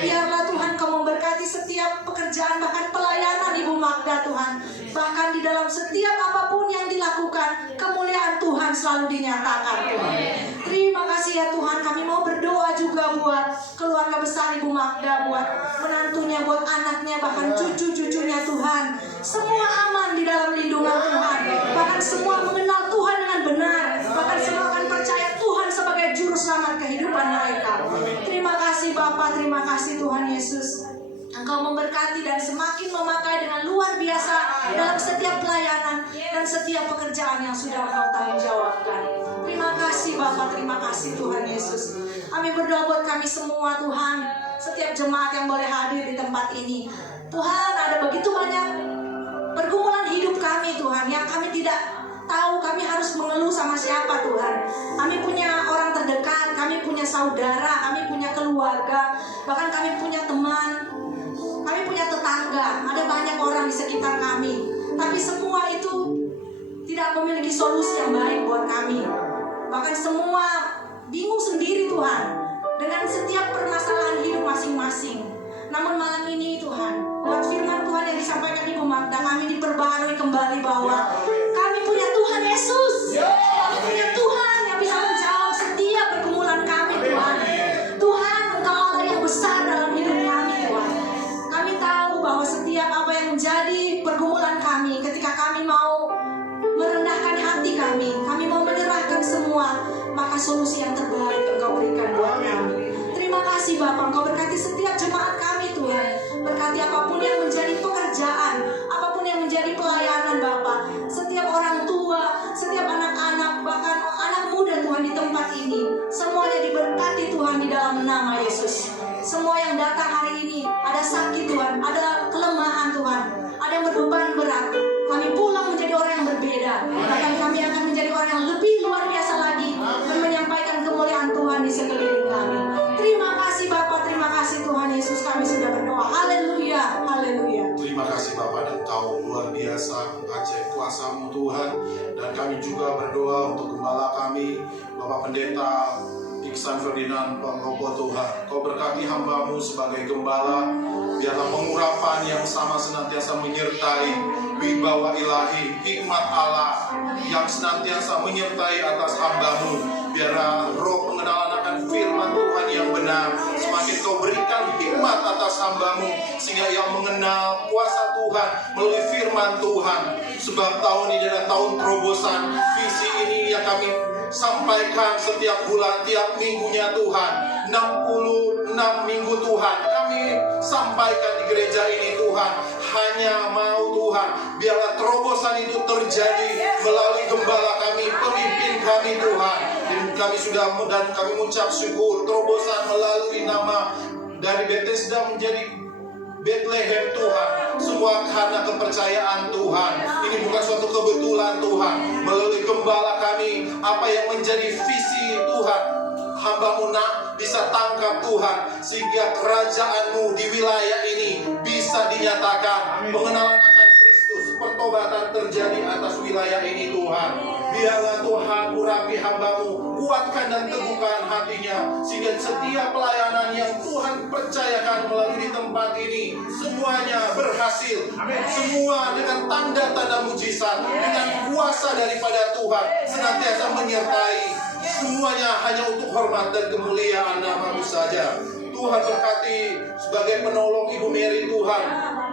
Biarlah Tuhan Kau memberkati setiap pekerjaan, bahkan pelayanan Ibu Magda Tuhan. Bahkan di dalam setiap apapun yang dilakukan, kemuliaan Tuhan selalu dinyatakan Tuhan. Terima kasih ya Tuhan, kami mau berdoa juga buat keluarga besar Ibu Magda, buat menantunya, buat anaknya, bahkan cucu-cucunya Tuhan. Semua aman di dalam lindungan Tuhan, bahkan semua mengenal Tuhan dengan benar, bahkan semua akan percaya Tuhan sebagai juru selamat kehidupan mereka. Terima kasih Bapa, terima kasih Tuhan Yesus. Engkau memberkati dan semakin memakai dengan luar biasa dalam setiap pelayanan dan setiap pekerjaan yang sudah Engkau tanggung jawabkan. Terima kasih Bapa, terima kasih Tuhan Yesus. Kami berdoa buat kami semua Tuhan, setiap jemaat yang boleh hadir di tempat ini. Tuhan, ada begitu banyak pergumulan hidup kami Tuhan, yang kami tidak tahu kami harus mengeluh sama siapa Tuhan. Kami punya orang terdekat, kami punya saudara, kami punya keluarga, bahkan kami punya teman, kami punya tetangga, ada banyak orang di sekitar kami. Tapi semua itu tidak memiliki solusi yang baik buat kami. Bahkan semua bingung sendiri Tuhan dengan setiap permasalahan hidup masing-masing. Namun malam ini Tuhan, lewat firman Tuhan yang disampaikan Ibu Magda, kami diperbaharui kembali bahwa kami punya Tuhan Yesus. Kami punya Tuhan yang bisa menjawab setiap pergumulan kami Tuhan. Tuhan, Engkau Allah yang besar dalam hidup kami Tuhan. Kami tahu bahwa setiap apa yang menjadi pergumulan kami, ketika kami mau merendahkan hati kami mau menyerahkan semua, maka solusi yang terbaik Engkau berikan buat kami. Terima kasih Bapak, Engkau berkati setiap jemaat kami Tuhan. Berkati apapun yang menjadi pekerjaan, apapun yang menjadi pelayanan Bapak. Setiap orang tua, setiap anak-anak, bahkan anak muda Tuhan di tempat ini, semuanya diberkati Tuhan di dalam nama Yesus. Semua yang datang hari ini, ada sakit Tuhan, ada kelemahan Tuhan, ada yang berbeban berat, kami pulang menjadi orang yang berbeda. Bahkan kami akan menjadi orang yang lebih luar biasa lagi dan menyampaikan kemuliaan Tuhan di sekeliling kami. Terima kasih Bapak, terima kasih Tuhan Yesus, kami sudah berdoa. Haleluya, haleluya. Terima kasih Bapak, dan Kau luar biasa, ajaib kuasa-Mu Tuhan. Dan kami juga berdoa untuk gembala kami, Bapak Pendeta Iksan Ferdinand Panggopo Tuhan. Kau berkati hamba-Mu sebagai gembala, biarlah pengurapan yang sama senantiasa menyertai wibawa ilahi, hikmat Allah yang senantiasa menyertai atas hamba-Mu. Biarlah roh pengenalan akan firman Tuhan yang benar semakin Kau berikan hikmat atas hamba-Mu, sehingga ia mengenal kuasa Tuhan melalui firman Tuhan. Sebab tahun ini adalah tahun terobosan. Visi ini yang kami sampaikan setiap bulan, tiap minggunya Tuhan, 66 minggu Tuhan kami sampaikan di gereja ini Tuhan. Hanya mau Tuhan, biarlah terobosan itu terjadi melalui gembala kami, pemimpin kami Tuhan. Dan kami sudah dan kami mengucap syukur terobosan melalui nama dari Bethesda menjadi Bethlehem Tuhan. Semua karena kepercayaan Tuhan. Ini bukan suatu kebetulan Tuhan. Melalui gembala kami, apa yang menjadi visi Tuhan, hamba-Mu nak bisa tangkap Tuhan, sehingga kerajaan-Mu di wilayah ini bisa dinyatakan. Pengenalan akan Kristus, pertobatan terjadi atas wilayah ini Tuhan. Biarlah Tuhan urapi hamba-Mu, kuatkan dan teguhkan hatinya, sehingga setiap pelayanan yang Tuhan percayakan melalui di tempat ini semuanya berhasil. Semua dengan tanda-tanda mujizat, dengan kuasa daripada Tuhan senantiasa menyertai. Semuanya hanya untuk hormat dan kemuliaan nama-Mu saja. Tuhan berkati sebagai penolong Ibu Mary Tuhan.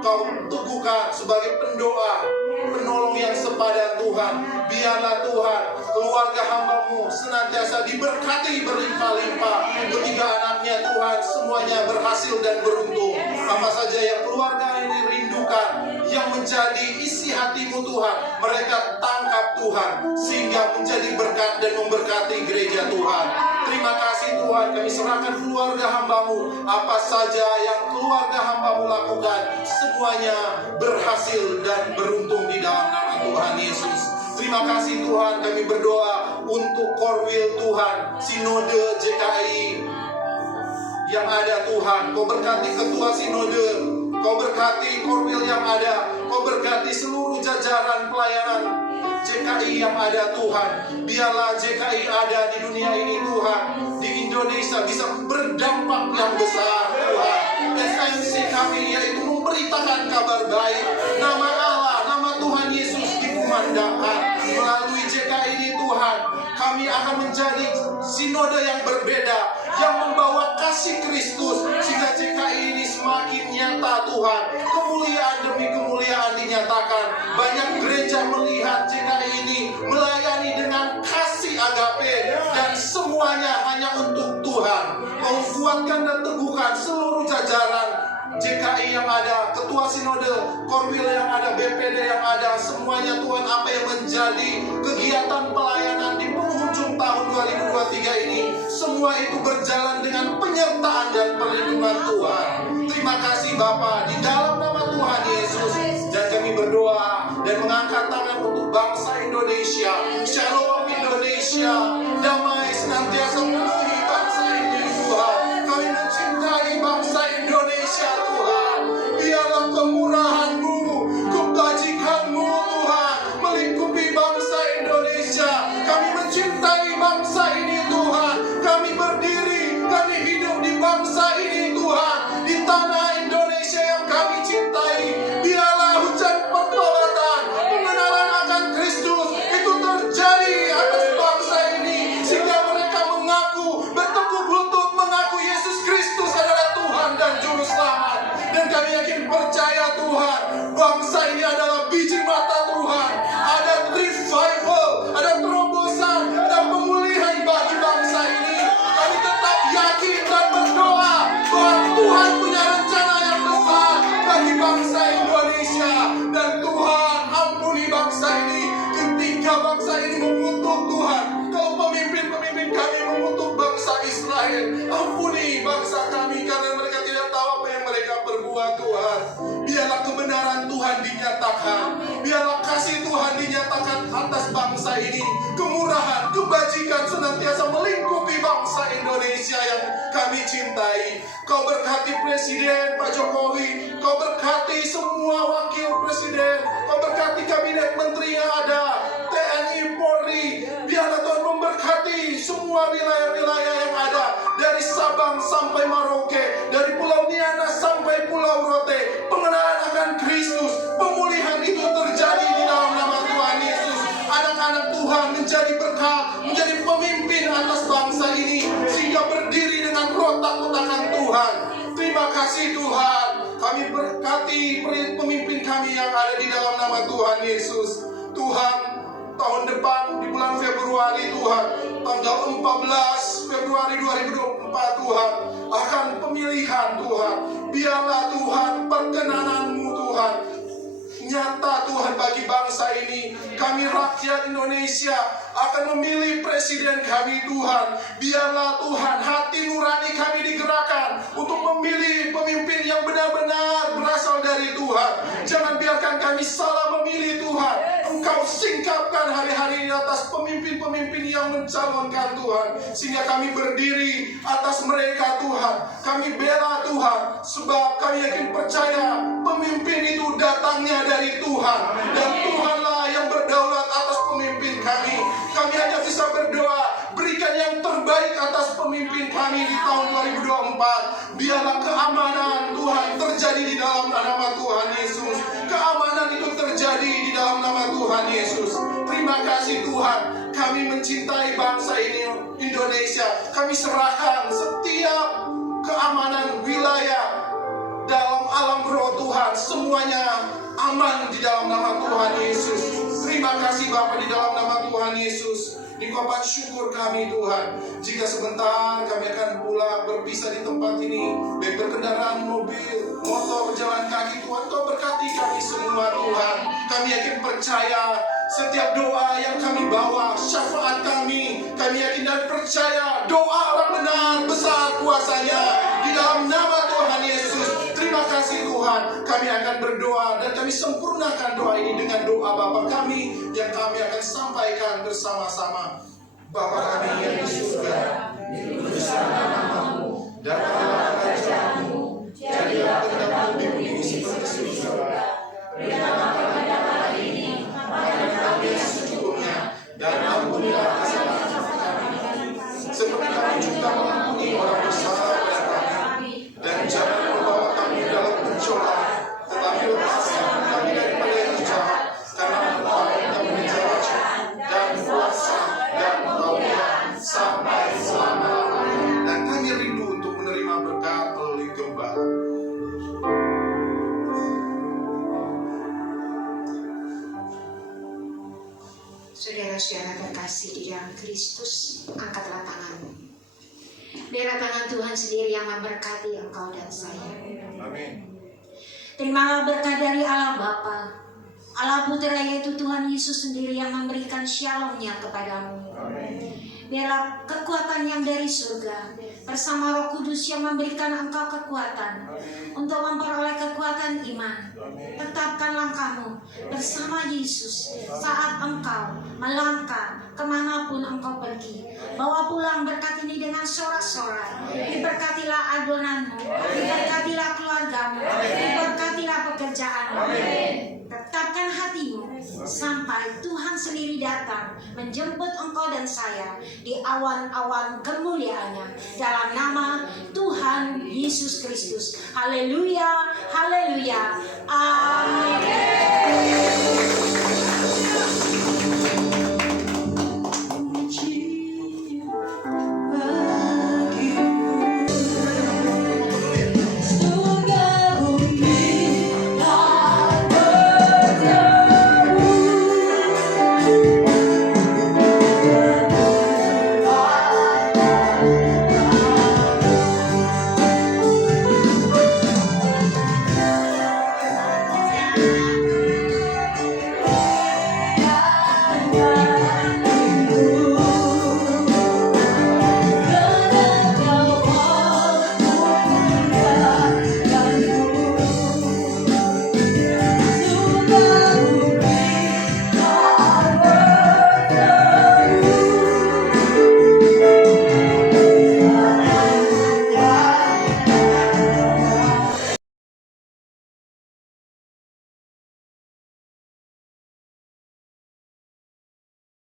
Kau teguhkan sebagai pendoa, penolong yang sepadan Tuhan. Biarlah Tuhan keluarga hamba-Mu senantiasa diberkati berlimpah-limpah. Ketiga anaknya Tuhan semuanya berhasil dan beruntung. Apa saja yang keluarga ini rindukan, yang menjadi isi hati-Mu Tuhan, mereka tangkap Tuhan, sehingga menjadi berkat dan memberkati gereja Tuhan. Terima kasih Tuhan, kami serahkan keluarga hamba-Mu. Apa saja yang keluarga hamba-Mu lakukan, semuanya berhasil dan beruntung di dalam nama Tuhan Yesus. Terima kasih Tuhan, kami berdoa untuk Korwil Tuhan, Sinode JKI yang ada Tuhan. Kau berkati ketua Sinode, Kau berkati Korwil yang ada, Kau berkati seluruh jajaran pelayanan JKI yang ada Tuhan. Biarlah JKI ada di dunia ini Tuhan, di Indonesia bisa berdampak yang besar Tuhan. SMC kami yaitu memberitakan kabar baik, nama Allah, nama Tuhan Yesus dikumandangkan melalui JKI ini Tuhan. Kami akan menjadi sinode yang berbeda, yang membawa kasih Kristus, sehingga JKI ini semakin nyata Tuhan. Kemuliaan demi kemuliaan dinyatakan. Banyak gereja melihat JKI ini melayani dengan kasih agape, dan semuanya hanya untuk Tuhan. Kau kuatkan dan teguhkan seluruh jajaran JKI yang ada, ketua sinode, Korwil yang ada, BPD yang ada, semuanya Tuhan, apa yang menjadi kegiatan pelayanan di penghujung tahun 2023 ini, semua itu berjalan dengan penyertaan dan perlindungan Tuhan. Terima kasih Bapa, di dalam nama Tuhan Yesus, dan kami berdoa dan mengangkat tangan untuk bangsa Indonesia. Shalom Indonesia, damai senantiasa memenuhi bangsa ini Tuhan. Kami mencintai bangsa Indonesia Tuhan. Biarlah kemurahan-Mu, kebajikan-Mu Tuhan melingkupi bangsa Indonesia. Kami mencintai bangsa ini Tuhan. Kami berdiri, kami hidup di bangsa ini Tuhan, di tanah Indonesia yang kami cintai. Biarlah hujan pertobatan, pengenalan akan Kristus itu terjadi atas bangsa ini, sehingga mereka mengaku, berteguh lutut mengaku Yesus Kristus adalah Tuhan dan Juru Selamat. Dan kami yakin percaya Tuhan, bangsa ini adalah biji mata Tuhan. Ada revival, ada terobosan, ada pemulihan bagi bangsa ini. Kami tetap yakin dan berdoa bahwa Tuhan punya rencana yang besar bagi bangsa Indonesia. Dan Tuhan ampuni bangsa ini ketika bangsa ini mengutuk Tuhan. Kalau pemimpin-pemimpin kami mengutuk bangsa Israel, ampuni bangsa kami karena mereka tidak tahu apa yang mereka perbuat Tuhan. Biarlah kebenaran Tuhan dinyatakan, biarlah kasih Tuhan dinyatakan atas bangsa ini. Kemurahan, kebajikan senantiasa melingkupi bangsa Indonesia yang kami cintai. Kau berkati Presiden Pak Jokowi, Kau berkati semua wakil Presiden, Kau berkati kabinet menteri yang ada, TNI, Polri. Biarlah Tuhan memberkati semua wilayah-wilayah yang ada, dari Sabang sampai Merauke, dari Pulau Niana sampai Pulau Rote. Pengenalan akan Kristus, pemulihan itu terjadi di dalam nama Tuhan Yesus. Anak-anak Tuhan menjadi berkat, menjadi pemimpin atas bangsa ini, sehingga berdiri dengan roh takut akan Tuhan. Terima kasih Tuhan. Kami berkati pemimpin kami yang ada di dalam nama Tuhan Yesus. Tuhan, tahun depan di bulan Februari Tuhan, tanggal 14 Februari 2024 Tuhan, akan pemilihan Tuhan. Biarlah Tuhan perkenanan-Mu Tuhan nyata Tuhan bagi bangsa ini. Kami rakyat Indonesia akan memilih presiden kami Tuhan. Biarlah Tuhan hati nurani kami digerakkan untuk memilih pemimpin yang benar-benar berasal dari Tuhan. Jangan biarkan kami salah memilih Tuhan. Engkau singkapkan hari-hari ini atas pemimpin-pemimpin yang mencalonkan Tuhan, sehingga kami berdiri atas mereka Tuhan. Kami bela Tuhan, sebab kami yakin percaya pemimpin itu datangnya dari Tuhan, dan Tuhanlah yang berdaulat atas pemimpin kami. Kami hanya bisa berdoa, berikan yang terbaik atas pemimpin kami di tahun 2024. Biarlah keamanan Tuhan terjadi di dalam nama Tuhan Yesus. Keamanan itu terjadi di dalam nama Tuhan Yesus. Terima kasih Tuhan, kami mencintai bangsa ini Indonesia. Kami serahkan setiap keamanan wilayah dalam alam roh Tuhan, semuanya aman di dalam nama Tuhan Yesus. Terima kasih Bapa di dalam nama Tuhan Yesus. Ungkapan syukur kami Tuhan, jika sebentar kami akan pulang berpisah di tempat ini, baik berkendaraan mobil, motor, jalan kaki, Tuhan Kau berkati kami semua Tuhan. Kami yakin percaya setiap doa yang kami bawa, syafaat kami yakin dan percaya doa orang benar besar kuasanya di dalam nama Tuhan Yesus. Terima kasih Tuhan, kami akan berdoa dan kami sempurnakan doa ini dengan doa Bapa kami yang kami akan sampaikan bersama-sama. Bapa kami yang di surga, dikuduskan namamu, datanglah kerajaanmu, jadilah kehendakmu di bumi seperti di surga. Berikanlah kami hari ini makanan kami yang secukupnya, dan ampunilah kesalahan kami, seperti kami juga mengampuni orang bersalah kepada kami, dan jangan membawa kami dalam pencobaan, tetapi lepaskan kami daripada yang jahat, karena Engkau yang menjawab dan kuasa dan kemuliaan sampai selama-lamanya. Dan kami rindu untuk menerima berkat melalui gembala. Saudara-saudara terkasih di dalam Kristus, angkatlah tanganmu. Biarlah tangan Tuhan sendiri yang memberkati engkau dan saya. Amin. Terimalah berkat dari Allah Bapa, Allah Putra, yaitu Tuhan Yesus sendiri yang memberikan shalom-Nya kepadamu. Amin. Biarlah kekuatan yang dari surga bersama Roh Kudus yang memberikan engkau kekuatan untuk memperoleh kekuatan iman. Tetapkan langkahmu bersama Yesus saat engkau melangkah kemanapun engkau pergi. Bawa pulang berkat ini dengan sorak-sorai. Diberkatilah adonanmu, diberkatilah keluargamu, diberkatilah pekerjaanmu. Tetapkan hatimu sampai Tuhan sendiri datang menjemput engkau dan saya di awan-awan kemuliaannya, dalam nama Tuhan Yesus Kristus. Haleluya, haleluya, amin.